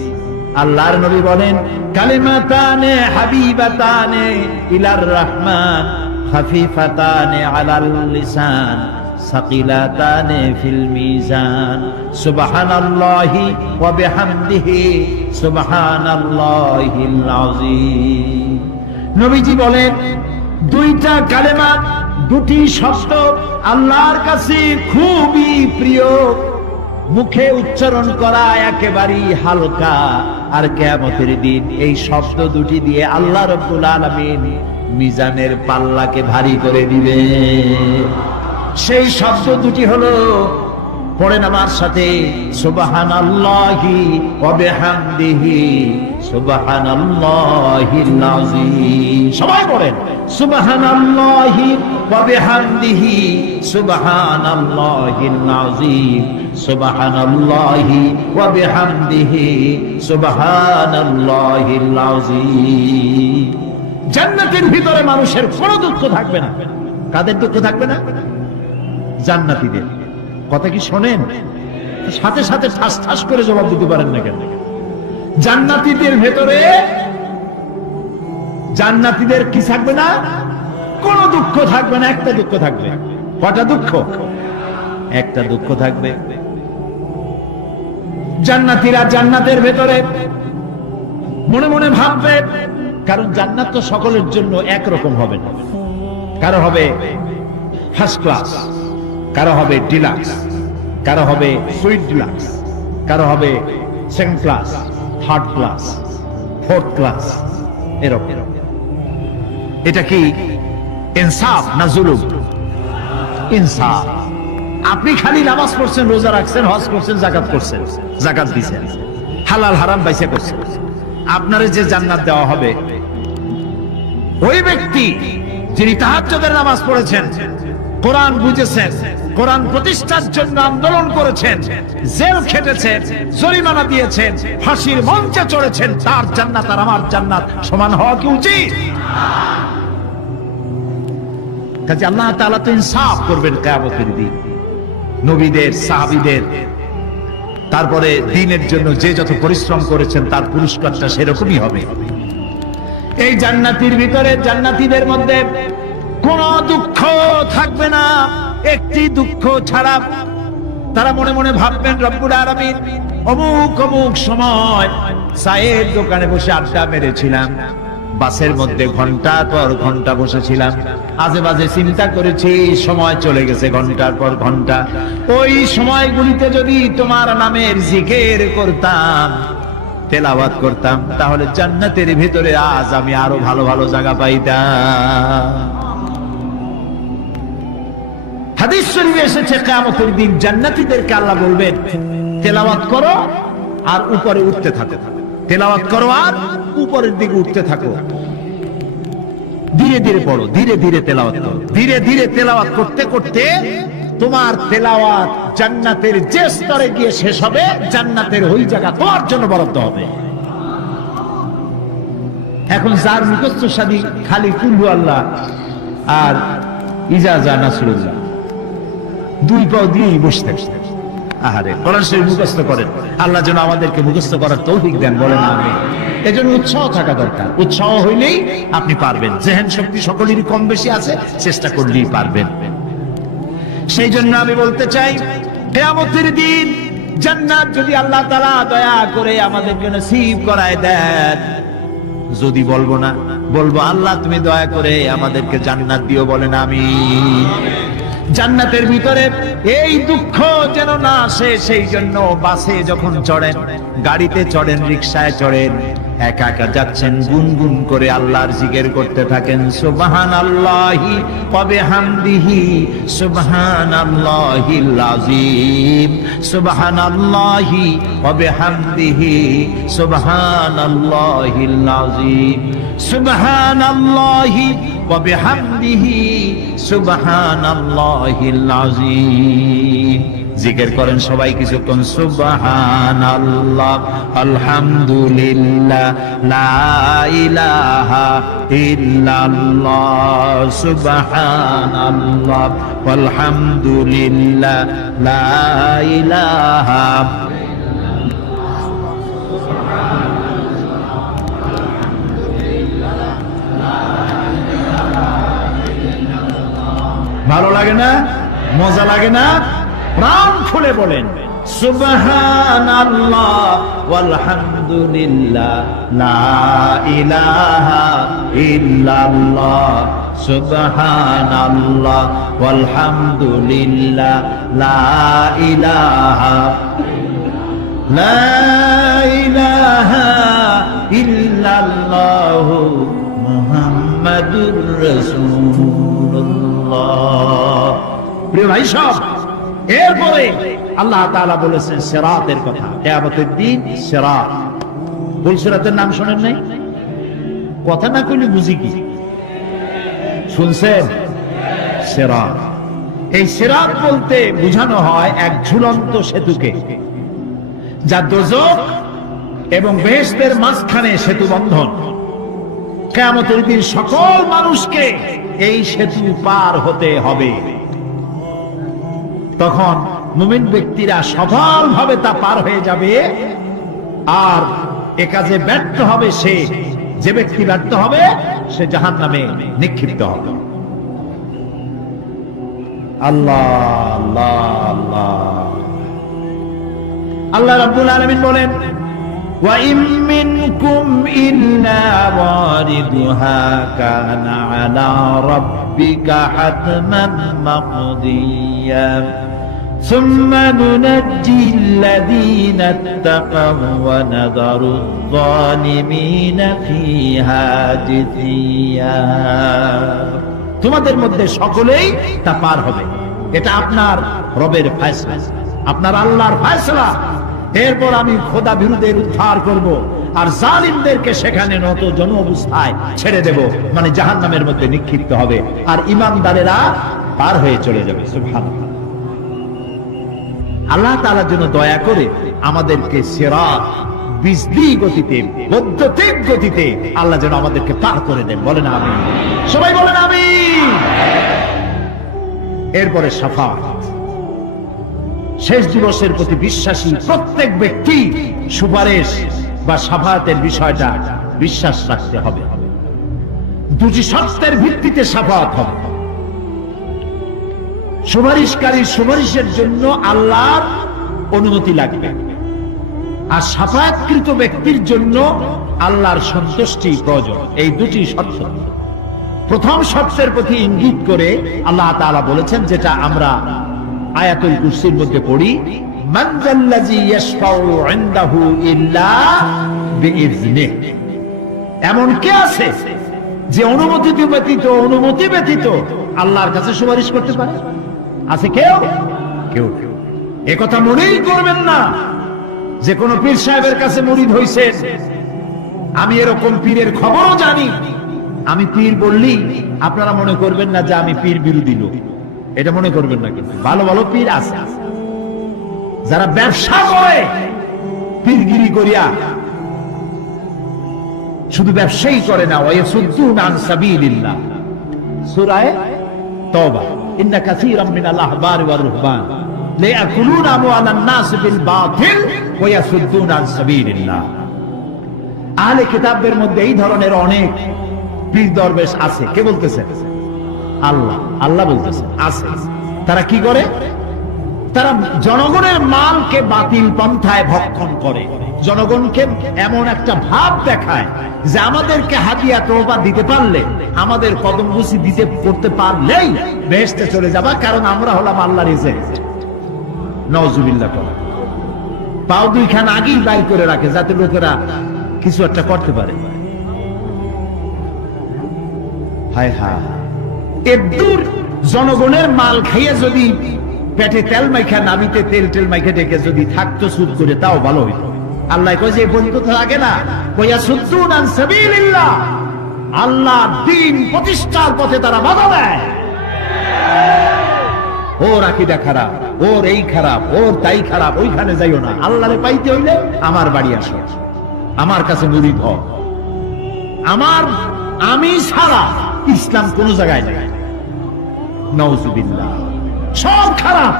আল্লাহর নবী বলেন, কালিমাতানে হাবিবাতানে ইলার রহমান খাফিফাতানে আলাল লিসান সাকিলাতানে ফিল মিজান সুবহানাল্লাহি ওয়া বিহামদিহি সুবহানাল্লাহিল আযীম। নবীজি বলেন, দুইটা কালেমা, দুটি শব্দ আল্লাহর কাছে খুবই প্রিয়, মুখে উচ্চারণ করা একেবারেই হালকা। আর কিয়ামতের দিন এই শব্দ দুটি দিয়ে আল্লাহ রাব্বুল আলামিন মিজানের পাল্লাকে ভারী করে দিবে। সেই শব্দ দুটি হলো, পড়েন আমার সাথে, সুবহানাল্লাহি ওয়া বিহামদিহি সুবহানাল্লাহিল আযীম। সবাই পড়েন, সুবহানাল্লাহি ওয়া বিহামদিহি সুবহানাল্লাহিল আযীম সুবহানাল্লাহি ওয়া বিহামদিহি সুবহানাল্লাহিল আযীম। জান্নাতের ভিতরে মানুষের কোনো দুঃখ থাকবে না। কাদের দুঃখ থাকবে না? জান্নাতীদের। কথা কি শোনেন? সাথে সাথে ঠাস ঠাস করে জবাব দিতে পারেন না কেন? জান্নাতীদের ভেতরে, জান্নাতীদের কি থাকবে না? কোন দুঃখ থাকবে না। একটা দুঃখ থাকবে। কটা দুঃখ? একটা দুঃখ থাকবে। জান্নাতীরা জান্নাতের ভেতরে মনে মনে ভাববে, কারণ জান্নাত তো সকলের জন্য একরকম হবে না। কারো হবে ফার্স্ট ক্লাস, কারো হবে ডিলাক্স, কারো হবে সুইট ডিলাক্স, কারো হবে second class, third class, fourth class, এরকম। এটা কি ইনসাফ না জুলুম? ইনসাফ। আপনি খালি নামাজ পড়ছেন, রোজা রাখছেন, হজ করছেন, যাকাত করছেন, যাকাত দিয়েছেন, হালাল হারাম বাইসা করছেন, আপনারে যে জান্নাত দেওয়া হবে, ওই ব্যক্তি যিনি তাহাজ্জুদের নামাজ পড়েছেন, কোরআন বুঝেছেন, কোরআন প্রতিষ্ঠার জন্য আন্দোলন করেছেন, জেল খেটেছেন, জরিমানা দিয়েছেন, ফাঁসির মঞ্চে চড়েছেন, তার জান্নাত আর আমার জান্নাত সমান হওয়া কি উচিত? কাজে আল্লাহ তাআলা তো ইনসাফ করবেন কিয়ামতের দিন। নবীদের, সাহাবীদের, তারপরে দ্বীনের জন্য যে যত পরিশ্রম করেছেন তার পুরস্কারটা সেরকমই হবে। এই জান্নাতের ভিতরে, জান্নাতীদের মধ্যে কোনো দুঃখ থাকবে না, একটি দুঃখ ছাড়া। তারা মনে মনে ভাববেন, রব্বুল আলামিন, অমুক অমুক সময় চায়ের দোকানে বসে আড্ডা মেরেছিলাম, বাসের মধ্যে ঘন্টার পর ঘন্টা বসেছিলাম, আজে বাজে চিন্তা করেছি, সময় চলে গেছে ঘন্টার পর ঘন্টা। ওই সময়গুলিতে যদি তোমার নামের জিকির করতাম, তেলাওয়াত করতাম, তাহলে জান্নাতের ভিতরে আজ আমি আরো ভালো ভালো জায়গা পাইতাম। হাদিস শরীফে এসেছে, কিয়ামতের দিন জান্নাতীদেরকে আল্লাহ বলবেন, তেলাওয়াত করো আর উপরে উঠতে থাকো, তেলাওয়াত করো আর উপরের দিকে উঠতে থাকো, ধীরে ধীরে পড়ো, ধীরে ধীরে তেলাওয়াত করো। ধীরে ধীরে তেলাওয়াত করতে করতে তোমার তেলাওয়াত জান্নাতের যে স্তরে গিয়ে শেষ হবে, জান্নাতের ওই জায়গা তোমার জন্য বরাদ্দ হবে। এখন যার মুখস্থ শাদী খালি কুল্লু আল্লাহ আর ইজাজা নাসরুল্লাহ, দুই পাও দিয়েই বসে থাকছে। আহারে, কোরআন শরীফ মুখস্থ করেন, আল্লাহ যেন আমাদেরকে মুখস্থ করার তৌফিক দেন, বলেন আমিন। এজন্য উৎসাহ থাকা দরকার। উৎসাহ হইলেই আপনি পারবেন। জেহেন শক্তি সকলেরই কম বেশি আছে, চেষ্টা করলেই পারবেন। সেই জন্য আমি বলতে চাই, কিয়ামতের দিন জান্নাত যদি আল্লাহ তাআলা দয়া করে আমাদেরকে নসিব করায় দেন, যদি বলবো না, বলবো আল্লাহ তুমি দয়া করে আমাদেরকে জান্নাত দিও, বলেন আমিন। জান্নাতের ভিতরে এই দুঃখ যেন না আসে, সেই জন্য বাসে যখন চড়েন, গাড়িতে চড়েন, রিকশায় চড়েন, একা একা যাচ্ছেন, গুনগুন করে আল্লাহর জিকির করতে থাকেন, সুবহানাল্লাহি ওয়া বিহামদিহি সুবহানাল্লাহিল আযীম, সুবহানাল্লাহি ওয়া বিহামদিহি সুবহানাল্লাহিল আযীম, সুবহানাল্লাহি ওয়া বিহামদিহি সুবহানাল্লাহিল আযীম। জিকির করেন সবাই কিছুক্ষণ, সুবহানাল্লাহ, আলহামদুলিল্লাহ, লা ইলাহা ইল্লাল্লাহ, সুবহানাল্লাহ, আলহামদুলিল্লাহ, লা ইলাহা। ভালো লাগে না? মজা লাগে না? প্রাণ খুলে বলেন সুবহানাল্লাহ ওয়ালহামদুলিল্লাহ, লা ইলাহা ইল্লাল্লাহ, সুবহানাল্লাহ ওয়ালহামদুলিল্লাহ, লা ইলাহা, লা ইলাহা ইল্লাল্লাহ, মুহাম্মাদুর রাসূলুল্লাহ। প্রিয় ভাই সব, এরপরে আল্লাহ তাআলা বলেছেন সিরাতের কথা, কিয়ামতের দিন সিরাত। পুলসিরাতের নাম শোনেন নাই? কথা না কইলে বুঝি কি? শুনছেন? সিরাত। এই সিরাত বলতে বোঝানো হয় এক ঝুলন্ত সেতুকে, যা দোজখ এবং বেহেশতের মাঝখানে সেতু বন্ধন। কিয়ামতের দিন সকল মানুষকে এই সেতু পার হতে হবে। তখন মুমিন ব্যক্তিরা সফলভাবে তা পার হয়ে যাবে, আর এ কাজে ব্যর্থ হবে সে, যে ব্যক্তি ব্যর্থ হবে সে জাহান্নামে নিক্ষিপ্ত হবে। আল্লাহ আল্লাহ আল্লাহ। আল্লাহ রাব্বুল আলামিন বলেন, ওয়া ইম মিনকুম ইল্লা ওয়ারিদুহা কানা আলা রাব্বিকা হাতমান মাকদিয়া সুম্মা নুনাজ্জি আল্লাযীনা ইত্তাকাউ ওয়া নাযারু আয-যালিমিনা ফীহা জিথিয়া। তোমাদের মধ্যে সকলেই তা পার হবে, এটা আপনার রবের ফয়সালা, আপনার আল্লাহর ফয়সালা। এরপর আমি খোদা বিরুদ্ধের উদ্ধার করব, আর জালিমদেরকে সেখানে নত জন অবস্থায় ছেড়ে দেব, মানে জাহান্নামের মধ্যে নিক্ষিপ্ত হবে, আর ঈমানদারেরা পার হয়ে চলে যাবে। সুবহানাল্লাহ। আল্লাহ তাআলার জন্য দয়া করে আমাদেরকে সিরাত বিজলি গতিতে, বৈদ্যুতিক গতিতে আল্লাহ যেন আমাদেরকে পার করে দেন, বলেন আমিন। সবাই বলেন আমিন। এরপরে শাফাআত, শেষ দিবসের প্রতি বিশ্বাসী প্রত্যেক ব্যক্তি সুপারিশ বা শাফাআতের বিষয়টা বিশ্বাস রাখতে হবে। দুটি শর্তের ভিত্তিতে শাফাআত হবে। সুপারিশকারী সুপারিশের জন্য আল্লাহর অনুমতি লাগবে, আর শাফাআতকৃত ব্যক্তির জন্য আল্লাহর সন্তুষ্টি প্রয়োজন। এই দুটি শর্ত। প্রথম শর্তের প্রতি ইঙ্গিত করে আল্লাহ তাআলা বলেছেন, যেটা আমরা আয়াতুল কুরসির মধ্যে পড়ি, মান যাল্লাযী ইয়াশফাউ ইনদাহু ইল্লা বিইজনিহি। এমন কে আছে যে অনুমতি ব্যতীত আল্লাহর কাছে সুপারিশ করতে পারে? আছে কেউ? কেউ। এ কথা মনেই করবেন না যে কোন পীর সাহেবের কাছে মুরিদ হইছেন। আমি এরকম পীরের খবরও জানি। আমি পীর বললি আপনারা মনে করবেন না যে আমি পীর বিরোধী লোক, এটা মনে করবেন না। কিন্তু ভালো ভালো পীর আছে, যারা ব্যবসা করে পীরগিরি করিয়া, শুধু ব্যবসায়ী করে না, ওয়ায়াসুদ্দুনা আন সাবিলিল্লাহ। সূরা তাওবা, ইন্না কাসীরাম মিনাল আহবারি ওয়ার রুহবান লায়াকুলুনা আমওয়ালান নাস বিল বাতিল ওয়ায়াসুদ্দুনা আন সাবিলিল্লাহ। আহলে কিতাবের মধ্যে এই ধরনের অনেক পীর দরবেশ আছে। কে বলতেছে? আল্লাহ। আল্লাহ বলতেছে আছে। তারা কি করে? তারা জনগণের মালকে বাতিল পন্থায় ভক্ষণ করে, জনগণকে এমন একটা ভাব দেখায় যে আমাদেরকে হাদিয়া তোবা দিতে পারলে, আমাদের কদমবুসি দিতে করতে পারলেই বেহেশতে চলে যাবা, কারণ আমরা হলাম আল্লাহর এজেন্ট। নাউজুবিল্লাহ। পাও দুইখান আগেই বাইর করে রাখে যাতে লোকেরা কিছু একটা করতে পারে। হায় হায়, এদূর জনগণের মাল খাইয়ে যদি পেটে তেল মাইখা, নাবিতে তেল টেল মাইখা ডেকে যদি থাকতো সুদ করে, তাও ভালো হইতো। আল্লাহ কয় যে বন্ধু তো লাগে না, কইয়া সুদ্দুন আন সাবিলিল্লাহ, আল্লাহ দ্বীন প্রতিষ্ঠার পথে তারা বাধা দেয়। ওর আকীদা খারাপ, ওর এই খারাপ, ওর তাই খারাপ, ওইখানে যাইও না। আল্লাহরে পাইতে হইলে আমার বাড়ি আসো, আমার কাছে মুরিদ হও। আমি ছাড়া ইসলাম কোন জায়গায় নেই। নাউজুবিল্লাহ, সব খারাপ।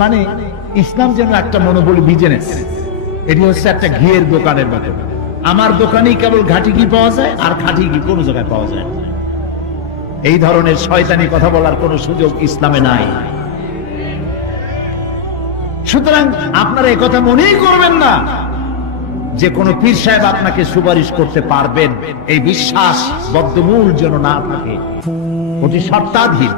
মানে ইসলাম যেন একটা মনোবল বিজনেস, এটি হচ্ছে একটা ঘিয়ের দোকানের মতো। আমার দোকানেই কেবল ঘাটি ঘি পাওয়া যায়, আর খাঁটি ঘি কোন জায়গায় পাওয়া যায় না। এই ধরনের শয়তানি কথা বলার কোন সুযোগ ইসলামে নাই। সুতরাং আপনারা এই কথা মনেই করবেন না যে কোন পীর সাহেব আপনাকে সুপারিশ করতে পারবেন, এই বিশ্বাস বদ্ধমূল যেন না থাকে। অতি সত্তাধীন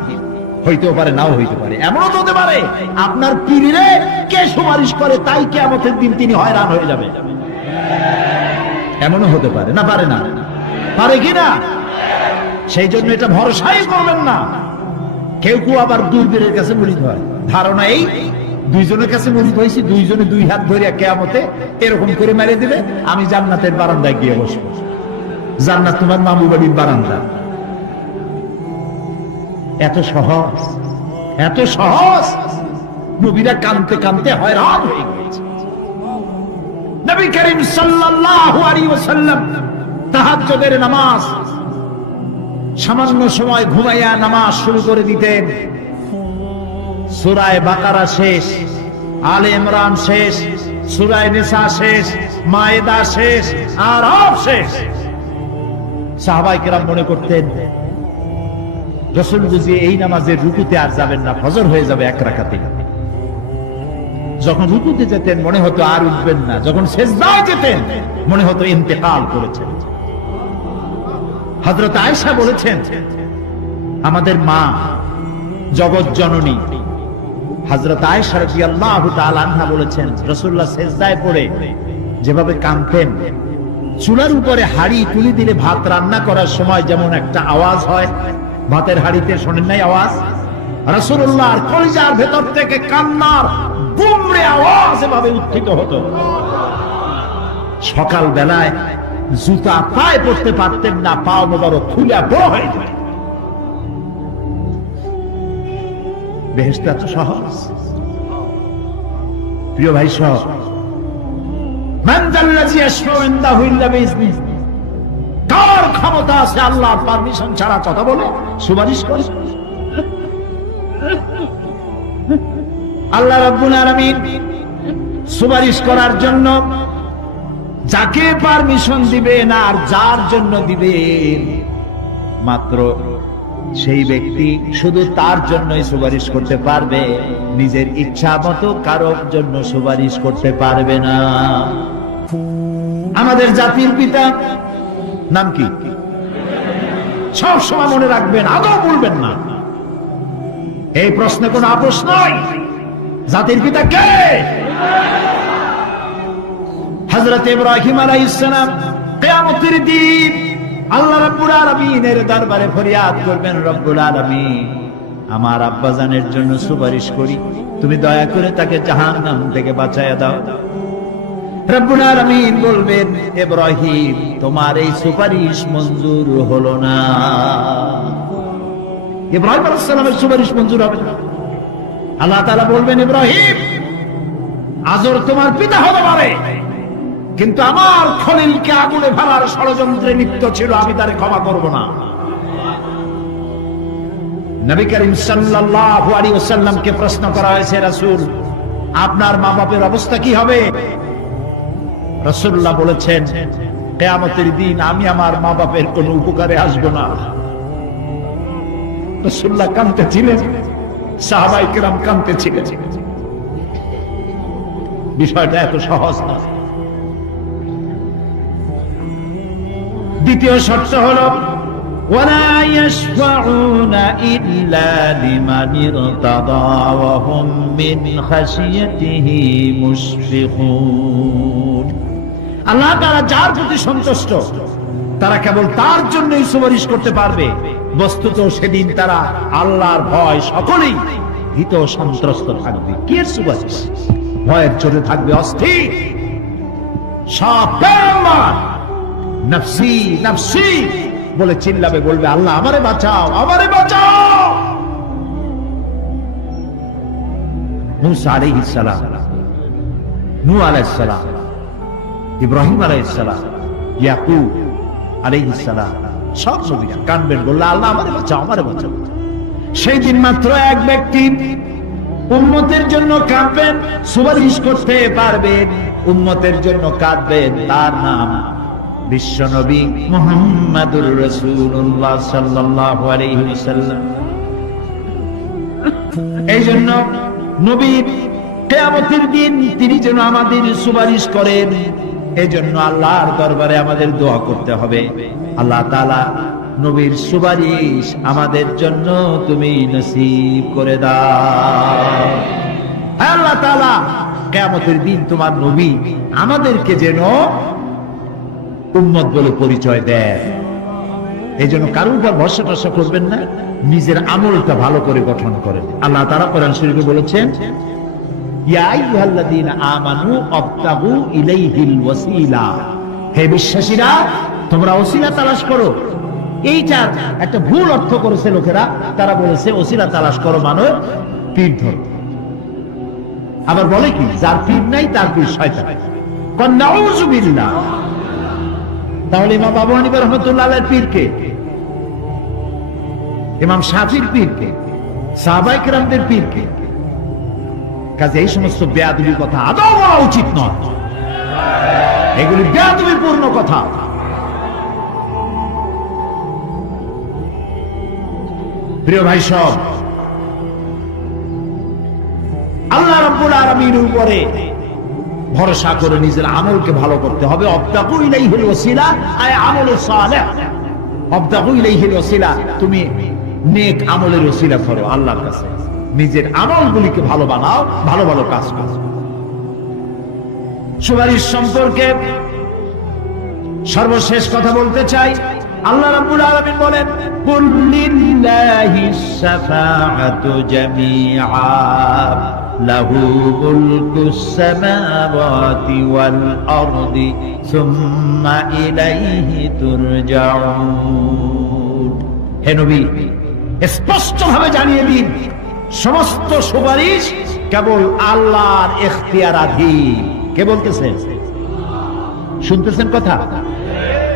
হইতেও পারে, নাও হইতে পারে। এমনও হতে পারে আপনার পীরে কে সুপারিশ করে তাই কিয়ামতের দিন তিনি হয়রান হয়ে যাবে, এমনও হতে পারে। না পারে না? পারে কিনা? সেই জন্য এটা ভরসাই করবেন না। কেউ কেউ আবার দুর্বীরের কাছে মুরিদ হয়, ধারণা এই দুইজনের কাছে মুরিদ হয়েছি, দুইজনে দুই হাত ধরিয়া কিয়ামতে এরকম করে মেরে দিবে, আমি জান্নাতের বারান্দায় গিয়ে বসবো। জান্নাত তোমার মামু বাড়ির বারান্দা। এত সহজ, এত সহজ। নবীরা কানতে কানতে হয়রান হয়ে গেছে। নবী করিম সাল্লাল্লাহু আলাইহি ওয়াসাল্লাম তাহাজ্জুদের নামাজ সামান্য সময় ঘুমাইয়া নামাজ শুরু করে দিতেন। সূরা বাকারা শেষ, আলে ইমরান শেষ, সূরা নিসা শেষ, মায়েদা শেষ, আরাফ শেষ। সাহাবায়ে কেরাম মনে করতেন রাসূল বুঝি এই নামাজের রুকুতে আর যাবেন না, ফজর হয়ে যাবে এক রাকাতে। যখন রুকুতে যেতেন মনে হতো আর উঠবেন না, যখন সিজদায় যেতেন মনে হতো ইন্তেকাল করেছেন। হযরত আয়েশা বলেছেন, আমাদের মা জগৎ জননী হযরত আয়েশা রাদিয়াল্লাহু তাআলা আনহা বলেছেন, রাসূলুল্লাহ সিজদায় পড়ে যেভাবে কাঁদতেন, চুলার উপরে হাড়ি তুলে দিলে ভাত রান্না করার সময় যেমন একটা আওয়াজ হয়, ভাতের হাড়িতে শোনেন নাই আওয়াজ? রাসূলুল্লাহর কলিজার ভেতর থেকে কান্নার গুমরে আওয়াজ এভাবে উত্থিত হতো। সকাল বেলায় জুতা পায়ে পড়তে পারতেন না, পা মোবারক ফুলে বড় হয়ে যেত। বেহেশত এত সহজ। প্রিয় ভাই সব, মান যাল্লাযী ইয়াশফাউ ইনদাহু ইল্লা বিইজনিহি, কার ক্ষমতা আছে আল্লাহর পারমিশন ছাড়া কথা বলে, সুপারিশ করে? আল্লাহ রাব্বুল আলামিন সুপারিশ করার জন্য যাকে পারমিশন দিবেন আর যার জন্য দিবেন, মাত্র সেই ব্যক্তি শুধু তার জন্যই সুপারিশ করতে পারবে, নিজের ইচ্ছা মতো কারোর জন্য সুপারিশ করতে পারবে না। আমাদের জাতির পিতা নাম কি? সব সময় মনে রাখবেন, আদৌ বলবেন না। এই প্রশ্নে কোনো আপোষ নয়। জাতির পিতা কে? হযরত ইব্রাহিম আলাইহিস সালাম কিয়ামতের দিন আল্লাহ রাব্বুল আলামিনের দরবারে ফরিয়াদ করবেন, রব্বুল আলামিন আমার আব্বাজানের জন্য সুপারিশ করি, তুমি দয়া করে তাকে জাহান্নাম থেকে বাঁচায়া দাও। রব্বুল আলামিন বলবেন, ইব্রাহিম তোমার এই সুপারিশ মঞ্জুর হলো না। ইব্রাহিম আলাইহিস সালামের সুপারিশ মঞ্জুর হবে না। আল্লাহ তাআলা বলবেন, ইব্রাহিম আজর তোমার পিতা হতে পারে, কিন্তু আমার খলিলকে আগুনে ফেলার ষড়যন্ত্রে লিপ্ত ছিল, আমি তারে ক্ষমা করব না। নবী করিম সাল্লাল্লাহু আলাইহি ওয়াসাল্লামকে প্রশ্ন করা হয়েছে, রাসূল আপনার মা বাপের অবস্থা কি হবে? রাসূলুল্লাহ বলেছেন, কিয়ামতের দিন আমি আমার মা বাপের কোনো উপকারে আসব না। রাসূলুল্লাহ কাঁদতেছিলেন, সাহাবায়ে কেরাম কাঁদতেছিলেন। বিষয়টা এত সহজ না। দ্বিতীয় শর্ত হলো ওয়ালা ইয়াশফাউনা ইল্লা লিমান ইরতাদা ওয়া হুম মিন খাশিয়াতিহি মুশফিকুন। আল্লাহ তাআলা যার প্রতি সন্তুষ্ট তারা কেবল তার জন্যই সুপারিশ করতে পারবে। বস্তুত সেদিন তারা আল্লাহর ভয় সকলেই ভীত সন্ত্রস্ত থাকবে। কি এর সুপারিশ? ভয়ের চোটে থাকবে অস্থির। সব পয়গম্বর নফসি নফসি বলে চিল্লাবে, বলবে আল্লাহ আমারে বাঁচাও, আমারে বাঁচাও। মুসা আলাইহিস সালাম, নূহ আলাইহিস সালাম, ইব্রাহিম আলাইহিস সালাম, ইয়াকুব আলাইহিস সালাম, সব নবীরা কাঁদবেন, বললে আল্লাহ আমারে বাঁচাও, আমারে বাঁচাও। সেই দিন মাত্র এক ব্যক্তি উম্মতের জন্য কাঁদবেন, সুপারিশ করতে পারবেন, উম্মতের জন্য কাঁদবেন, তার নাম বিশ্বনবী মুহাম্মাদুর রাসূলুল্লাহ সাল্লাল্লাহু আলাইহি ওয়াসাল্লাম। এই জন্য নবী কিয়ামতের দিন তিনি যেন আমাদের সুপারিশ করেন, এই জন্য আল্লাহর দরবারে আমাদের দোয়া করতে হবে, আল্লাহ তাআলা নবীর সুপারিশ আমাদের জন্য তুমি নসিব করে দাও। আল্লাহ তাআলা কিয়ামতের দিন তোমার নবী আমাদেরকে যেন উম্মত বলে পরিচয় দেয়। এই জন্য কারোর উপর ভরসা টরসা করবেন না, নিজের আমলটা ভালো করে গঠন করেন। আল্লাহ তাআলা কোরআন শরীফে বলেছেন, ইয়া আইয়ুহাল্লাযীনা আমানু আবতাগু ইলাইহিল ওয়াসিলা, হে বিশ্বাসীরা তোমরা ওসিলা তালাশ করো। এইটা একটা ভুল অর্থ করেছে লোকেরা, তারা বলেছে ওসিলা তালাশ করো মানে পীর ধরো। আবার বলে কি, যার পীর নাই তার পীর শয়তান। কোন নাউযুবিল্লাহ। তাহলে ইমাম আবু হানিফা রাহমাতুল্লাহ আলাইহির পীর কে? ইমাম শাফির পীর কে? সাহাবায়ে কেরামদের পীর কে? কাজে এই সমস্ত বেয়াদবি কথা আদৌ বলা উচিত নয়, এগুলি বেয়াদবিপূর্ণ কথা। প্রিয় ভাই সব, আল্লাহ রাব্বুল আলামিনের উপরে ভরসা করে নিজের আমলকে ভালো করতে হবে। আবতাগু ইলাইহিল ওয়াসিলা আয় আমল সালেহ। আবতাগু ইলাইহিল ওয়াসিলা, তুমি নেক আমলের ওসিলা করো আল্লাহর কাছে, নিজের আমলগুলিকে ভালো বানাও, ভালো ভালো কাজ করো। সুপারিশ সম্পর্কে সর্বশেষ কথা বলতে চাই। আল্লাহ রাব্বুল আলামিন বলেন, কুল লিল্লাহিস শাফাআতু জামিআ লাহু মুলকুস সামাওয়াতি ওয়াল আরদি সুম্মা ইলাইহি তুরজাউন। হে নবী, স্পষ্টভাবে জানিয়ে দিন সমস্ত সুপারিশ কেবল আল্লাহর ইখতিয়ারাধীন। কে বলতেছেন? শুনতেছেন কথা?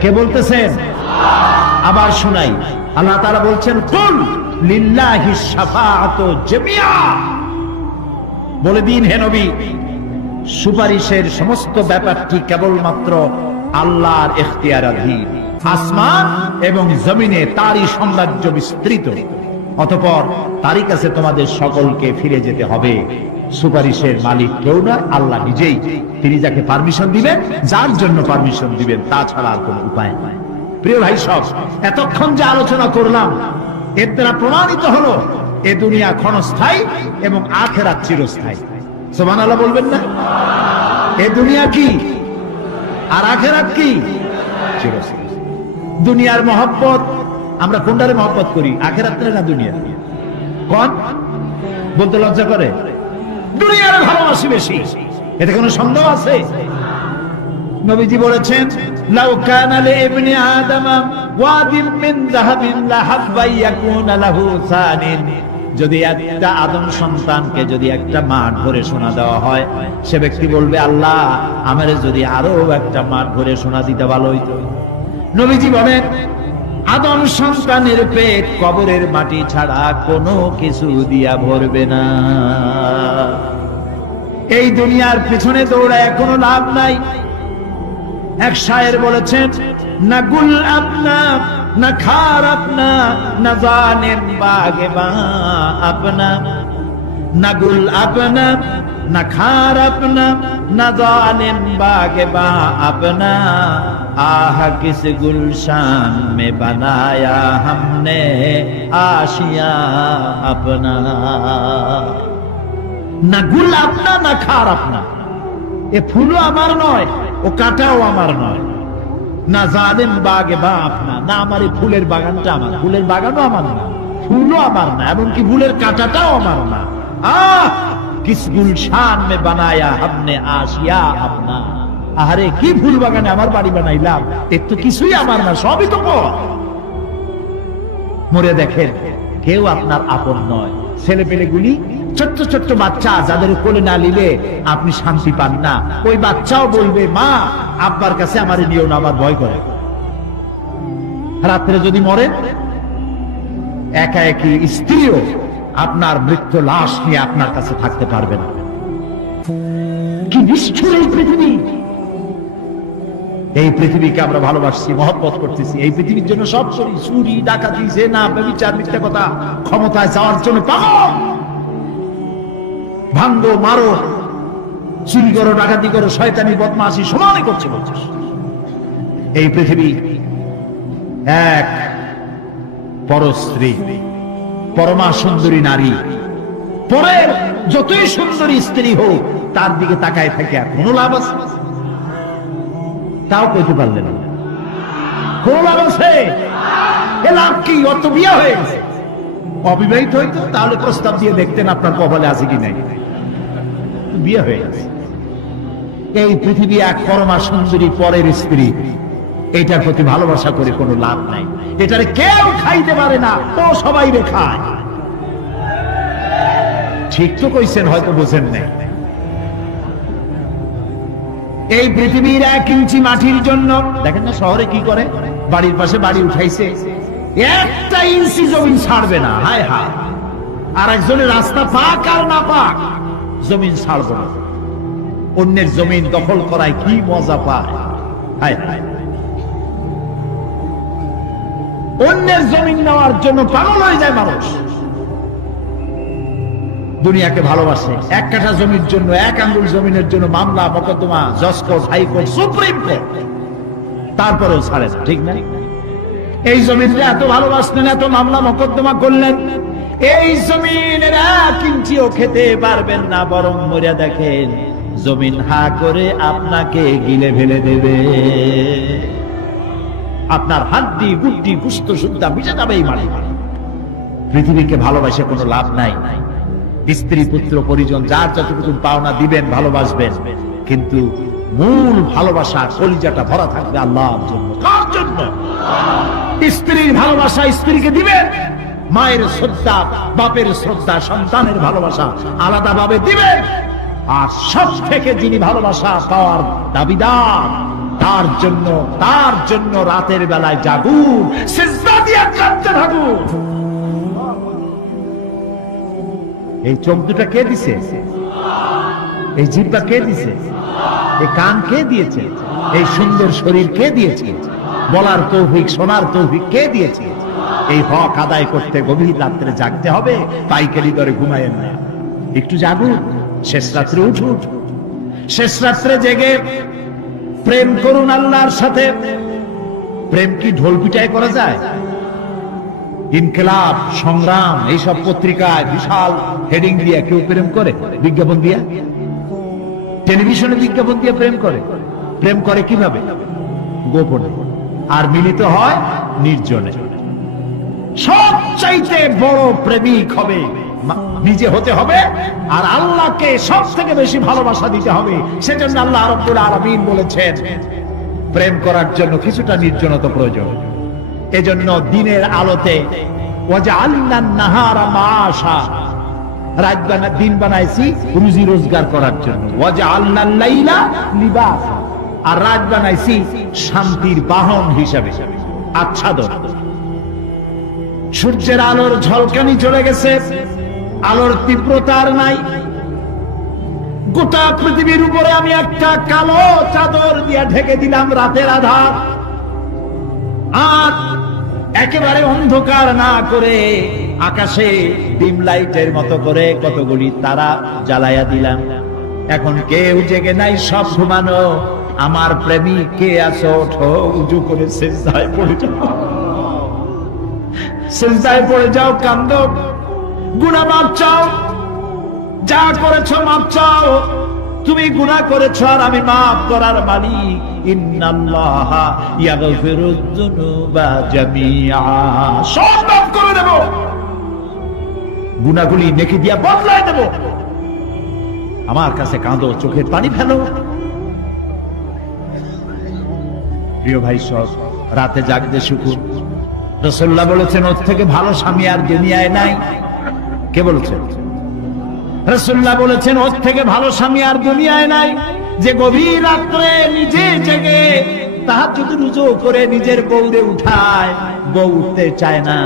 কে বলতেছেন? আবার শোনাই। আল্লাহ তাআলা বলছেন, কুল লিল্লাহিস শাফাআতু জামিআ, বলে দিন হে নবী সুপারিশের সমস্ত ব্যাপারটি কেবলমাত্র আল্লাহর ইখতিয়ারাধীন। আসমান এবং জমিনে তারই সাম্রাজ্য বিস্তৃত, অতঃপর তারই কাছে তোমাদের সকলকে ফিরে যেতে হবে। সুপারিশের মালিক কেউ নয়, আল্লাহ নিজেই। তিনি যাকে পারমিশন দিবেন, যার জন্য পারমিশন দিবেন, তাছাড়া আর কোনো উপায় নাই। প্রিয় ভাই সব, এতক্ষণ যে আলোচনা করলাম এর দ্বারা প্রমাণিত হলো এ দুনিয়া ক্ষণস্থায়ী এবং আখিরাত চিরস্থায়ী। সুবহানাল্লাহ বলবেন না? এ দুনিয়া কি আর আখিরাত কি? চিরস্থায়ী। দুনিয়ার মহব্বত আমরা কোনটারে মহব্বত করি, আখিরাতের না দুনিয়া? কোন বলতে লজ্জা করে? দুনিয়ার ভালোবাসি বেশি, এতে কোনো সন্দেহ আছে? নবীজি বলেছেন, লাউ কানা লিইবনি আদামা ওয়াদিন মিন যাহাবিন লাহাব্বা ইয়াকুনা লাহু সানিন, যদি একটা আদম সন্তানকে যদি একটা মাঠ ভরে সোনা দেওয়া হয়, সে ব্যক্তি বলবে, আল্লাহ আমারে যদি আরো একটা মাঠ ভরে সোনা দিতে ভালো হইতো। নবীজি বলেন, আদম সন্তানের পেট কবরের মাটি ছাড়া কোনো কিছু দিয়া ভরবে না। এই দুনিয়ার পিছনে দৌড়ায় কোনো লাভ নাই। এক শায়ের বলেছেন, নাগুল আপনা न खार अपना न जाने बागे बा अपना न गुल अपना न खार अपना न जाने बागे बा अपना आह किस गुलशान में बनाया हमने आशिया अपना न गुल अपना न खार अपना এ ফুলও আমার নয় ও কাটাও আমার নয় না জালেম বাগে বা আপনা না আমার এই ফুলের বাগানটা আমার ফুলের বাগানও আমার না ফুলও আমার না এমনকি ফুলের কাঁটাটাও আমার না কিস গুলশান মে বানায়া हमने आशिया अपना আরে কি ফুল বাগানে আমার বাড়ি বানাইলাম এর তো কিছুই আমার না সবই তো পর মরে দেখেন কেউ আপনার আপন নয় ছেলে পেলেগুলি ছোট্ট ছোট্ট বাচ্চা যাদের কোলে না নিলে আপনি শান্তি পান না ওই বাচ্চাও বলবে মা আব্বার কাছে আমারে নিও না আমার ভয় করে রাত্রে যদি মরে একা একই স্ত্রীও আপনার মৃত্যু লাশ নিয়ে আপনার কাছে থাকতে পারবে না কি নিষ্ঠুর এই পৃথিবী এই পৃথিবীকে আমরা ভালোবাসছি মহব্বত করতেছি এই পৃথিবীর জন্য সব করি চুরি ডাকাতি জেনা ব্যভিচার মিথ্যা কথা ক্ষমতায় যাওয়ার জন্য পাগল ভাঙ্গো মারো চুরি করো ডাকাতি করো শয়তানি বদমাশি সমানই করছে বলছিস এই পৃথিবী এক পরস্ত্রী পরমা সুন্দরী নারী পরের যতই সুন্দরী স্ত্রী হোক তার দিকে তাকায় থাকে আর কোনো লাভ আছে তাও কইতে পারলেন না কোন লাভ আছে এ লাভ কি অত বিয়ে হয়ে গেছে অবিবাহিত হইতো তাহলে প্রস্তাব দিয়ে দেখতেন আপনার কপালে আছে কি নাই বিয়ে হয়ে গেছে এই পৃথিবী এক পরমা সুন্দরী পরের স্ত্রী এটার প্রতি ভালোবাসা করে কোনো লাভ নাই এটারে কেউ খাইতে পারে না ও সবাই রে খায় ঠিক তো কইছেন হয়তো বোঝেন নাই এই পৃথিবীর 1 ইঞ্চি মাটির জন্য দেখেন না শহরে কি করে বাড়ির পাশে বাড়ি উঠাইছে 1 ইঞ্চি জমি ছাড়বে না হায় হায় আর একজনের রাস্তা পাক আর না পাক জমিন ছাড়বে না অন্যের জমিন দখল করায় কি মজা পায় হায় হায় অন্যের জমিন নেওয়ার জন্য পাগল হয়ে যায় মানুষ দুনিয়াকে ভালোবাসে 1 কাঠা জমির জন্য 1 আঙ্গুল জমিনের জন্য মামলা মোকদ্দমা জজ কোর্ট হাইকোর্ট সুপ্রিম কোর্ট তারপরেও ছাড়ে না ঠিক না এই জমিনটা এত ভালোবাসলেন এত মামলা মোকদ্দমা করলেন এই জমিনের 1 ইঞ্চিও খেতে পারবেন না বরং মরিয়া দেখেন জমিন হা করে আপনাকে গিলে ফেলে দেবে আপনার হাড্ডি গুড্ডি গুস্ত সুদ্ধা মিশে যাবে এই মাটি পৃথিবীকে ভালোবাসে কোনো লাভ নাই স্ত্রী পুত্র পরিজন যার যতটুকু পাওনা দিবেন ভালোবাসবেন কিন্তু মূল ভালোবাসা কলিজাটা ভরা থাকবে আল্লাহর জন্য কার জন্য স্ত্রীর ভালোবাসা স্ত্রীকে দিবেন মায়ের শ্রদ্ধা বাপের শ্রদ্ধা সন্তানের ভালোবাসা আলাদাভাবে দিবেন আর সব থেকে যিনি ভালোবাসা পাওয়ার দাবিদার তার জন্য রাতের বেলায় জাগুন সিজদা দিয়ে কাঁদতে থাকুন এই চোখ দুটা কে দিছে এই জিহ্বা কে দিছে এই কান কে দিয়েছে এই সুন্দর শরীর কে দিয়েছে বলার তৌফিক শোনার তৌফিক কে দিয়েছে এই হক আদায় করতে গভীর রাত্রে জাগতে হবে পাইকারি দরে ঘুমায়েন না একটু জাগুন শেষ রাত্রে উঠুন শেষ রাত্রে জেগে প্রেম করুন আল্লাহর সাথে প্রেম কি ঢোল পিটায় করা যায় ইনকিলাব সংগ্রাম এইসব পত্রিকায় বিশাল হেডিং দিয়ে কেউ প্রেম করে বিজ্ঞাপন দিয়ে টেলিভিশনে বিজ্ঞাপন দিয়ে প্রেম করে কিভাবে গোপনে আর মিলিত হয় নির্জনে সবচাইতে বড় প্রেমিক হবে নিজে হতে হবে আর আল্লাহকে সব থেকে বেশি ভালোবাসা দিতে হবে সেজন্য আল্লাহ রাব্বুল আলামিন বলেছেন প্রেম করার জন্য কিছুটা নির্জনতা প্রয়োজন এজন্য দিনের আলোতে ওয়াজআলনান নাহারা মাআশা রাত দিন বানাইছি রুজি রোজগার করার জন্য ওয়াজআলনাল লাইলা লিবাসা আর রাত বানাইছি শান্তির বাহন হিসাবে আচ্ছাদন সূর্যের আলোর ঝলকানি চলে গেছে আলোর তীব্রতার নাই গোটা পৃথিবীর উপরে আমি একটা কালো চাদর দিয়ে ঢেকে দিলাম রাতের আধার আর একেবারে অন্ধকার না করে আকাশে ডিম লাইটের মতো করে কতগুলি তারা জ্বালায়া দিলাম। এখন কেউ জেগে নাই, সব ঘুমানো। আমার প্রেমিক কে আছো, ওঠো, উজু করে সিজদায় পড়ে যাও, সিজদায় পড়ে যাও, কান্দো, গুনাহ মাপ চাও, যা করেছো মাপ চাও। তুমি গুনাহ করেছো আর আমি মাফ করার মালিক। ইন্নাল্লাহা ইয়াগফিরুয যুনুবা জামিআ, সব মাফ করে দেব, গুনাহগুলি নেকি দিয়া বদলায় দেব। আমার কাছে কাঁদো, চোখের পানি ফেলো। প্রিয় ভাই, সব রাতে জাগতে শিখুন। রাসূলুল্লাহ বলেছেন, ওর থেকে ভালো স্বামী আর দুনিয়ায় নাই। কে বলেছেন? রাসূলুল্লাহ বলেছেন, ওর থেকে ভালো স্বামী আর দুনিয়ায় নাই, যে গভীর রাত্রে নিজে জেগে তাহাজ্জুদ রুজু করে নিজের বউরে উঠায়। বউ উঠতে চায় না,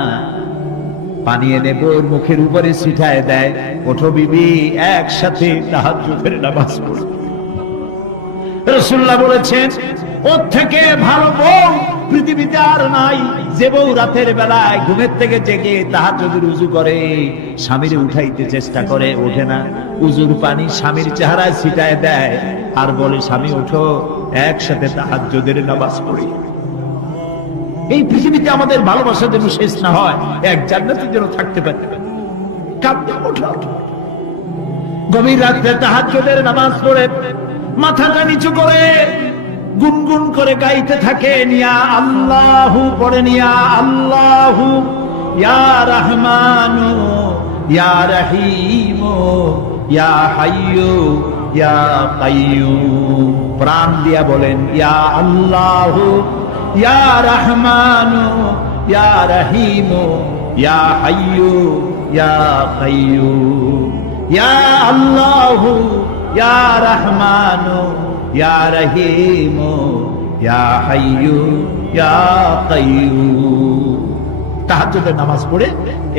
পানি এনে বউর মুখের উপরে ছিটায় দেয়, ওঠো বিবি, একসাথে তাহাজ্জুদের নামাজ পড়ো। রাসূলুল্লাহ বলেছেন, ওর থেকে ভালো বউ পৃথিবীতে আর নাই, যে বউ রাতের বেলায় ঘুমের থেকে জেগে তাহাজ্জুদের উযু করে, স্বামীরে উঠাইতে চেষ্টা করে, ওঠে না, উযুর পানি স্বামীর চেহারায় ছিটায় দেয় আর বলে, স্বামী ওঠো, একসাথে তাহাজ্জুদের নামাজ পড়ি। এই পৃথিবীতে আমাদের ভালোবাসা যেন শেষ না হয়, এক জান্নাতে যেন থাকতে পারি। কাঁদতে ওঠো, গভীর রাতে তাহাজ্জুদের নামাজ পড়ে মাথাটা নিচু করে গুনগুন করে গাইতে থাকে, ইয়া আল্লাহু পড়েন, ইয়া আল্লাহু, ইয়া রহমানু, ইয়া রহিমু, ইয়া হাইয়ু, ইয়া কাইয়ুম। প্রাণ দিয়া বলেন, ইয়া আল্লাহু, ইয়া রহমানু, ইয়া রহিমু, ইয়া হাইয়ু, ইয়া কাইয়ুম। ইয়া আল্লাহু, ইয়া রহমানু, ইয়া রহিমু, ইয়া হাইয়ু, ইয়া কাইয়ুম। তাহাজ্জুদের নামাজ পড়ে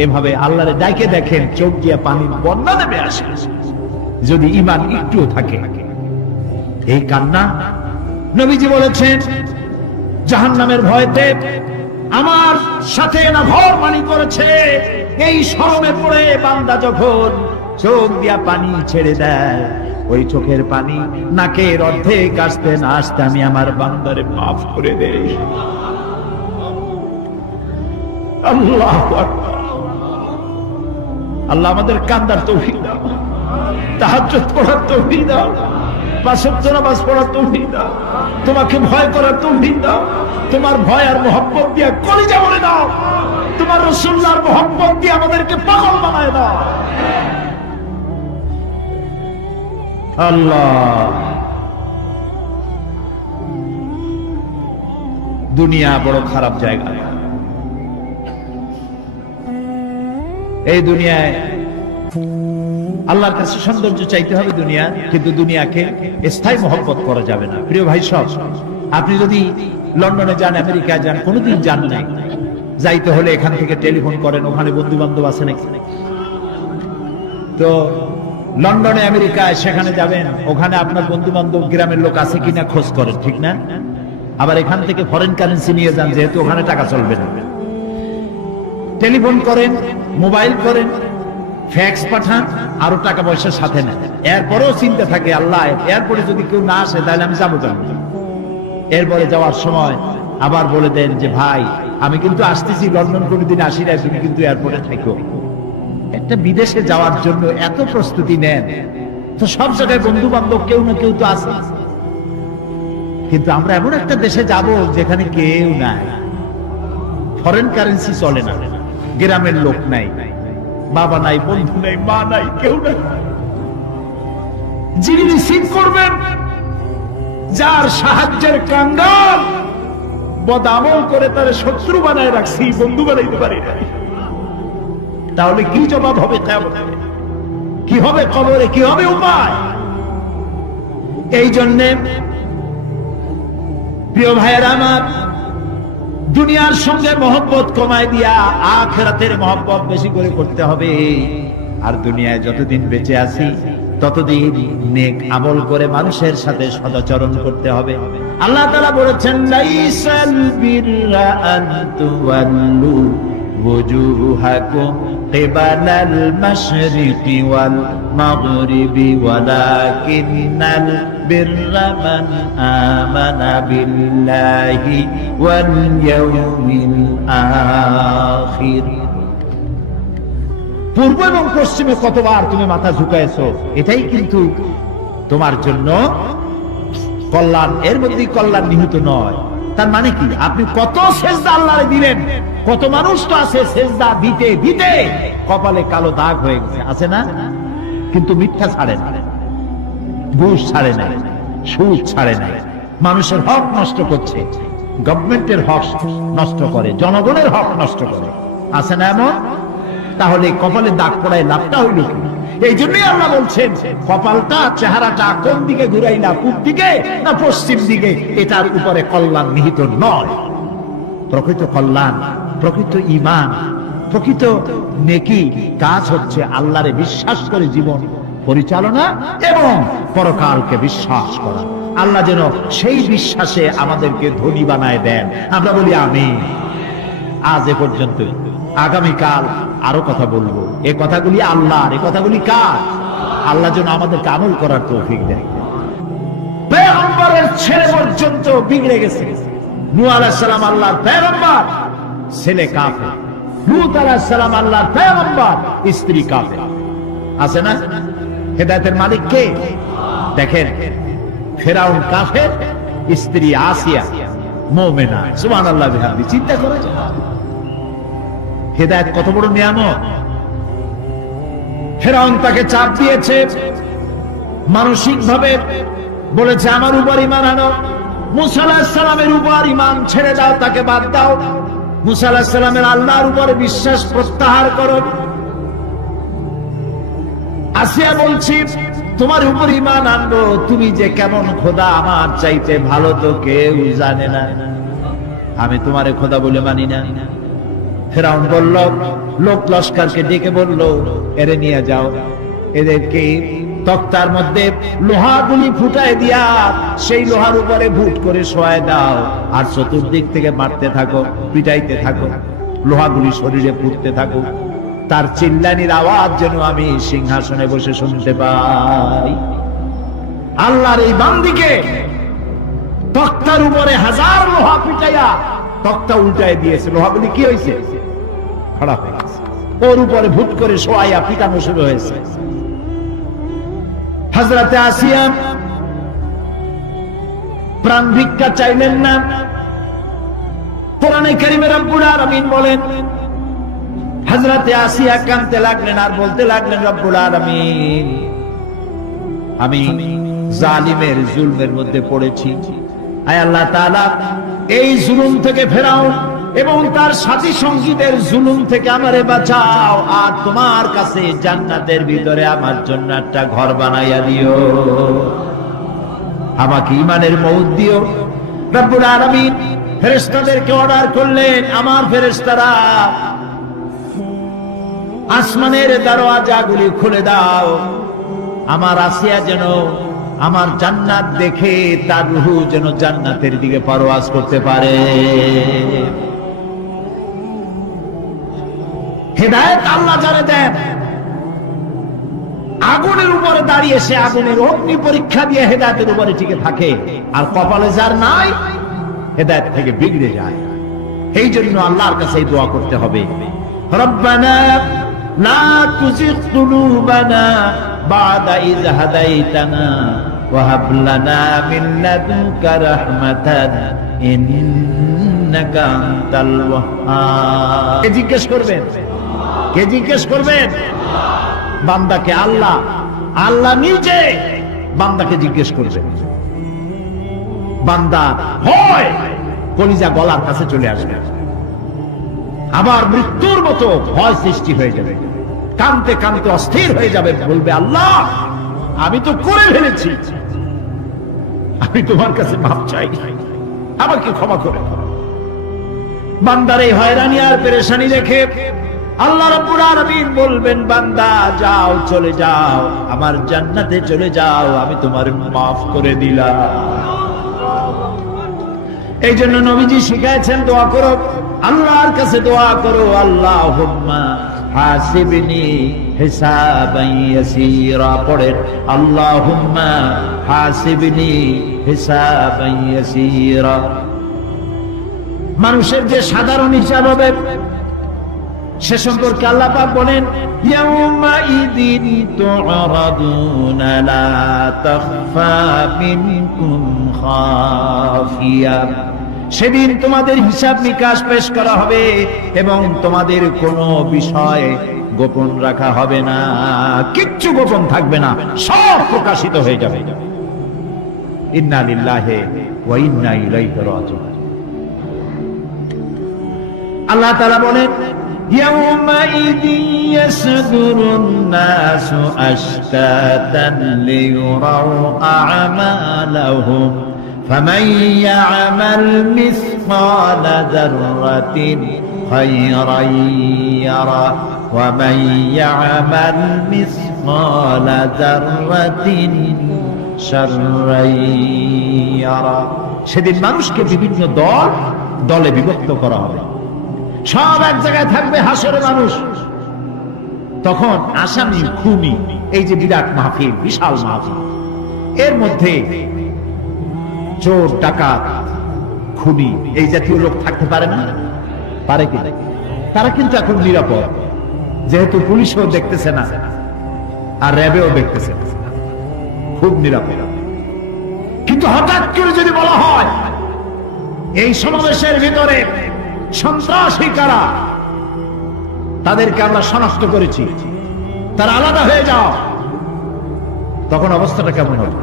এভাবে আল্লাহরে ডাকে দেখেন, চোখ দিয়ে পানি বন্যা নেমে আসে, যদি ঈমান একটুও থাকে। এই কান্না, নবীজি বলেছেন, জাহান্নামের ভয়তে আমার সাথে না ভরমানি করেছে। এই শরমে পড়ে বান্দা যখন চোখ দিয়া পানি ছেড়ে দেয়, ওই চোখের পানি নাকের অর্ধেক আসতে না আসতে আমি আমার বান্দারে মাফ করে দেই। আল্লাহু আকবার। আল্লাহ আমাদের কান্দার তৌফিক দাও, তাহাজ্জুদ পড়ার তৌফিক দাও, পাঁচ ওয়াক্ত নামাজ পড়ার তৌফিক দাও, তোমাকে ভয় করার তৌফিক দাও, তোমার ভয় আর মহব্বত দিয়ে কলিজা ভরে দাও, তোমার রাসূলুল্লাহর মহব্বত দিয়ে আমাদেরকে পাগল বানায় দাও। আল্লাহ, দুনিয়া বড় খারাপ জায়গা। এই দুনিয়ায় আল্লাহর কাছে সৌন্দর্য চাইতে হবে দুনিয়া, কিন্তু দুনিয়াকে স্থায়ী মহব্বত করা যাবে না। প্রিয় ভাই সব, আপনি যদি লন্ডনে যান, আমেরিকায় যান, কোনোদিন যান নাই, যাইতে হলে এখান থেকে টেলিফোন করেন, ওখানে বন্ধু বান্ধব আছে নাকি? তো লন্ডনে আমেরিকায় সেখানে যাবেন, ওখানে আপনার বন্ধু বান্ধব গ্রামের লোক আছে কিনা খোঁজ করেন, ঠিক না? আবার এখান থেকে ফরেন কারেন্সি নিয়ে যান, যেহেতু ওখানে টাকা চলবে না। টেলিফোন করেন, মোবাইল করেন, ফ্যাক্স পাঠান, আরো টাকা পয়সার সাথে নেন। এরপরেও চিন্তা থাকে, আল্লাহ, এরপরে যদি কেউ না আসে তাহলে আমি যাবো কেন? এরপরে যাওয়ার সময় আবার বলে দেন যে, ভাই আমি কিন্তু আসতেছি, লন্ডন কোনোদিন আসি না, তুমি কিন্তু এয়ারপোর্টে থাকো। একটা বিদেশে যাওয়ার জন্য এত প্রস্তুতি নেন, তো সব জায়গায় বন্ধু বান্ধব কেউ না কেউ তো আছে, কিন্তু আমরা এমন একটা দেশে যাব যেখানে কেউ নাই, ফরেন কারেন্সি চলে না, গ্রামের লোক নাই, বাবা নাই, বন্ধু নাই, মা নাই, কেউ নাই। যিনি রিসিভ করবেন, যার সাহায্যের কাঙ্গাল, বদামল করে তার শত্রু বানায় রাখছি, বন্ধু বানাইতে পারি না, তাহলে কি জবাব হবে কিয়ামতে? কি হবে কবরে? কি হবে উপায়? এই জন্য প্রিয় ভাইয়েরা আমার, দুনিয়ার সঙ্গে মহব্বত কমায় দিয়া আখিরাতের মহব্বত বেশি করে করতে হবে। আর দুনিয়ায় যতদিন বেঁচে আছি ততদিন নেক আমল করে মানুষের সাথে সদাচরণ করতে হবে। আল্লাহ তাআলা বলেছেন লাইসাল বিররা আন তুওয়াল্লু wujuhakum qibalal masyriqi wal maghribi walakinnal birra man amana billahi wal yawmil akhir। পূর্ব এবং পশ্চিমে কতবার তুমি মাথা ঝুঁকাইছো, এটাই কিন্তু তোমার জন্য কল্যাণ, এর মধ্যে কল্যাণ নিহিত নয়। তার মানে কি, আপনি কত সেজদা আল্লাহরে দিলেন, কত মানুষ তো আছে সেজদা দিতে দিতে কপালে কালো দাগ হয়ে গেছে, আছে না? কিন্তু মিথ্যা ছাড়ে না, ঘুষ ছাড়ে না, সুদ ছাড়ে না, মানুষের হক নষ্ট করছে, গভর্নমেন্টের হক নষ্ট করে, জনগণের হক নষ্ট করে, আছে না এমন? তাহলে কপালে দাগ পড়ায় লাভটা হইল কি? এই জন্যই আল্লাহ বলছেন কপালটা, চেহারাটা কোন দিকে ঘুরাইলা, পূব দিকে না পশ্চিম দিকে, এটার উপরে কল্যাণ নিহিত নয়। প্রকৃত কল্যাণ, প্রকৃত ঈমান, প্রকৃত নেকি কাজ হচ্ছে আল্লাহরে বিশ্বাস করে জীবন পরিচালনা এবং পরকালকে বিশ্বাস করা। আল্লাহ যেন সেই বিশ্বাসে আমাদেরকে ধনী বানায় দেন, আমরা বলি আমিন। আজ এ পর্যন্ত, আগামীকাল আরো কথা বলবো। এ কথাগুলি আল্লাহর, এ কথাগুলি কার? আল্লাহ যেন আমাদেরকে আমল করার তৌফিক দেন। পয়গম্বরের ছেলে পর্যন্ত বিগড়ে গেছে। নূহ আলাইহিস সালাম আল্লাহর পয়গম্বর, ছেলে কাফের। লূত আলাইহিস সালাম আল্লাহর পয়গম্বর, স্ত্রী কাফের। আছে না? হেদায়েতের মালিক কে? দেখেন, ফেরাউন কাফের, স্ত্রী আসিয়া মুমিনা। সুবহানাল্লাহ বিহামদি। চিন্তা করে হেদায়েত কত বড় নিয়ামত। ফেরাউন তাকে চাপ দিয়েছে, মানসিক ভাবে বলেছে আমার উপর ঈমান আনো, মূসা আলাইহিস সালামের উপর ঈমান ছেড়ে দাও, তাকে বাদ দাও, মূসা আলাইহিস সালামের আল্লাহর উপর বিশ্বাস প্রত্যাহার করো। আসিয়া বলছি তোমার উপর ঈমান আনবো, তুমি যে কেমন খোদা, আমার চাইতে ভালো তো কেউ জানে না, আমি তোমারে খোদা বলে মানি না। ফেরাউন বলল, লোক লস্করকে ডেকে বলল, এরে নিয়ে যাও, এদেরকে তক্তার মধ্যে লোহাগুলি ফুটায় দিয়া সেই লোহার উপরে ভুট করে শোয়ায় দাও, আর চতুর্দিক থেকে মারতে থাকো, পিটাইতে থাকো, লোহাগুলি শরীরে ফুটতে থাকো, তার চিল্লানির আওয়াজ যেন আমি সিংহাসনে বসে শুনতে পাই। আল্লাহর এই বান্দিকে তক্তার উপরে হাজার লোহা পিটাইয়া তক্তা উল্টায় দিয়েছে, লোহাগুলি কি হয়েছে? খারাপ হয়ে গেছে। ওর উপরে ভুট করে শোয়াইয়া পিটানো শুরু হয়েছে। হযরতে আসিয়া প্রাণ ভিক্ষা চাইলেন না। কোরআনে কারীমে রব্বুল আলামিন বলেন, হযরতে আসিয়া কাঁদতে লাগলেন আর বলতে লাগলেন, রব্বুল আলামিন, আমি জালিমের জুলমের মধ্যে পড়েছি, আয় আল্লাহ তাআলা এই জুলুম থেকে ফেরাও এবং তার সাথী সঙ্গীদের জুলুম থেকে আমারে বাঁচাও, আর তোমার কাছে জান্নাতের ভিতরে আমার জন্য একটা ঘর বানাইয়া দিও, আমাকে ঈমানের মউত দিও। রব্বুল আলামিন ফেরেশতাদেরকে অর্ডার করলেন, আমার ফেরেশতারা আসমানের দরওয়াজাগুলি খুলে দাও, আমার আসিয়া যেন আমার জান্নাত দেখে তার রূহ যেন জান্নাতের দিকে পরওয়াজ করতে পারে। হেদায়েত আল্লাহ যারে দেন, আগুনের উপরে দাঁড়িয়ে সে আগুনের অগ্নি পরীক্ষা দিয়ে হেদায়েতের উপরে টিকে থাকে, আর কপালে যার নাই হেদায়েত থেকে বিগড়ে যায়। এই জন্য আল্লাহর কাছে দোয়া করতে হবে, রব্বানা লা তুজিগ কুলুবানা বা'দা ইয হাদাইতানা ওয়া হাব লানা মিন লাদুনকা রাহমাতান ইন্নাকা আনতাল ওয়াহ্হাব। কে জিজ্ঞেস করবেন? কে জিজ্ঞেস করবেন? বান্দাকে আল্লাহ, আল্লাহ নিজে বান্দাকে জিজ্ঞেস করবেন। বান্দা হয় কলিজা গলার কাছে চলে আসবে, আবার মৃত্যুর মতো ভয় সৃষ্টি হয়ে যাবে, কাঁদতে কাঁদতে অস্থির হয়ে যাবে, বলবে আল্লাহ আমি তো করে ফেলেছি, আমি তোমার কাছে মাপ চাই, আমাকে ক্ষমা করে। বান্দার এই হয়রানি আর পেরেশানি দেখে আল্লাহ রাব্বুল আলামিন বলবেন, বান্দা যাও, চলে যাও, আমার জান্নাতে চলে যাও, আমি তোমার মাফ করে দিলাম। এই জন্য নবীজি শিখাইছেন দোয়া করো, আল্লাহর কাছে দোয়া করো, আল্লাহুম্মা হাসিবনি হিসাবান ইয়াসীরা। পড়েন আল্লাহুম্মা হাসিবনি হিসাবান ইয়াসীরা। মানুষের যে সাধারণ হিসাব হবে সে সম্পর্কে আল্লাহ পাক বলেন ইয়াউমা ইদিন তু'রাদুনা লা তাখফা মিনকুম খাফিয়া। সেদিন তোমাদের হিসাব নিকাশ পেশ করা হবে এবং তোমাদের কোনো বিষয় গোপন রাখা হবে না, কিচ্ছু গোপন থাকবে না, সব প্রকাশিত হয়ে যাবে। ইন্না লিল্লাহি ওয়া ইন্না ইলাইহি রাজিউন। আল্লাহ তাআলা বলেন يومئذ يصدر الناس أشتاتا ليروا أعمالهم فمن يعمل مثقال ذرة خيرا يره ومن يعمل مثقال ذرة شرا يره। সেদিন মানুষকে বিভিন্ন দলে বিভক্ত করা হবে, সব এক জায়গায় থাকবে হাসরে মানুষ। তখন আসামি খুনি, এই যে বিরাট মাহফিল, বিশাল মাহফিল, এর মধ্যে চোর ডাকাত খুনি এই জাতীয় লোক থাকতে পারে না? পারে কি? তারা কিন্তু এখন নিরাপদ, যেহেতু পুলিশও দেখতেছে না আর র্যাবেও দেখতেছে না, খুব নিরাপদ। কিন্তু হঠাৎ করে যদি বলা হয় এই সমাবেশের ভিতরে সন্ত্রাসী কারা, তাদেরকে আমরা শনাক্ত করেছি, তারা আলাদা হয়ে যাও, তখন অবস্থাটা কেমন হবে?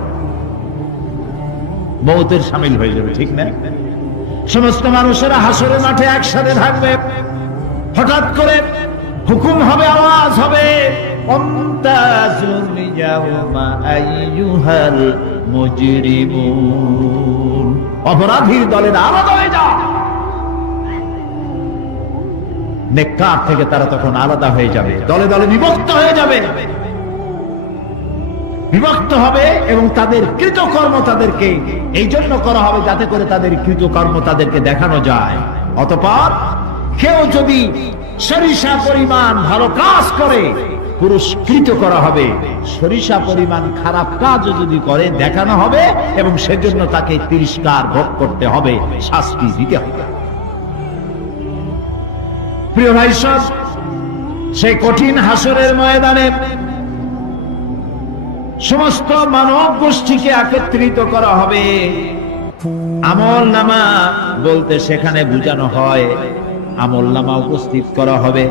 মওতের শামিল হয়ে যাবে, ঠিক না? সমস্ত মানুষেরা হাসরের মাঠে একসাথে থাকবে, হঠাৎ করে হুকুম হবে, আওয়াজ হবে, ওয়ামতাজুল ইয়াওমা আইয়ুহাল মুজরিমুন। অপরাধীর দলেরা আলাদা হয়ে যাও। নেককার থেকে তারা তখন আলাদা হয়ে যাবে, দলে দলে বিভক্ত হয়ে যাবে, বিভক্ত হবে এবং তাদের কৃতকর্ম তাদেরকে এই জন্য করা হবে যাতে করে তাদের কৃতকর্ম তাদেরকে দেখানো যায়। অতঃপর কেউ যদি সরিষা পরিমাণ ভালো কাজ করে পুরস্কৃত করা হবে, সরিষা পরিমাণ খারাপ কাজও যদি করে দেখানো হবে এবং সেজন্য তাকে তিরস্কার ভোগ করতে হবে, শাস্তি দিতে হবে। প্রিয় ভাই সব, সেই কঠিন হাসরের ময়দানে সমস্ত মানব গোষ্ঠীকে একত্রিত করা হবে। আমল নামা বলতে সেখানে বোঝানো হয় আমল নামা উপস্থিত করা হবে,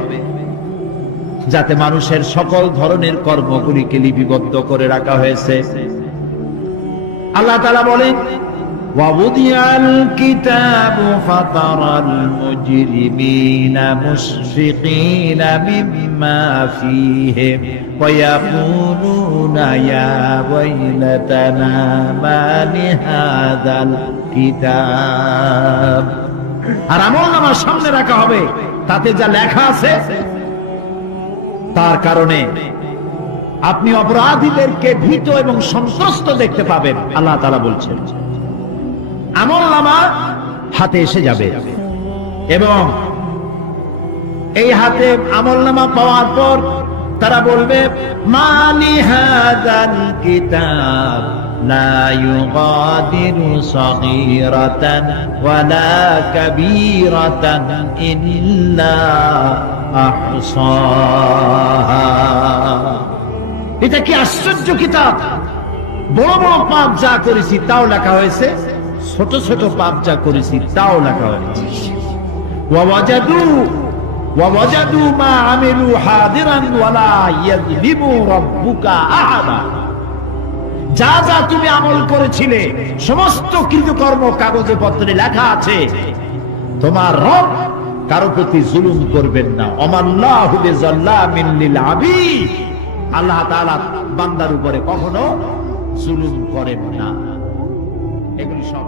যাতে মানুষের সকল ধরনের কর্মগুলিকে লিপিবদ্ধ করে রাখা হয়েছে। আল্লাহ তাআলা বলেন وَوُضِعَ الْكِتَابُ فَتَرَى الْمُجْرِمِينَ مُشْفِقِينَ مِمَّا فِيهِ وَيَقُولُونَ يَا وَيْلَتَنَا مَا لِهَذَا الْكِتَابِ। আর আমলনামা সামনে রাখা হবে, তাতে যা লেখা আছে তার কারণে আপনি অপরাধীদেরকে ভীত এবং সন্ত্রস্ত দেখতে পাবেন। আল্লাহ তাআলা বলছেন আমলনামা হাতে এসে যাবে এবং এই হাতে আমলনামা পাওয়ার পর তারা বলবে মালি হাযাল কিতাব লা ইউগাদিরু সগীরাতান ওয়ালা কাবীরাতান ইল্লা আহসাহা। এটা কি আশ্চর্য কিতাব! বড় বড় পাপ যা করেছি তাও লেখা হয়েছে, ছোট ছোট পাপ যা করেছি তাও লেখা হয়েছে। ওয়াজাদু মা আমিলু হাদিরান ওয়ালা ইয়াযলিমু রাব্বুকা আহাদা। যা যা তুমি আমল করেছিলে সমস্ত কৃতকর্ম কাগজে পত্রে লেখা আছে। তোমার রব কারো প্রতি জুলুম করবেন না। ওমাল্লাহু বিযাল্লামিন লিল আবিদ। আল্লাহ তাআলা বান্দার উপরে কখনো জুলুম করেন না। এগুলি সব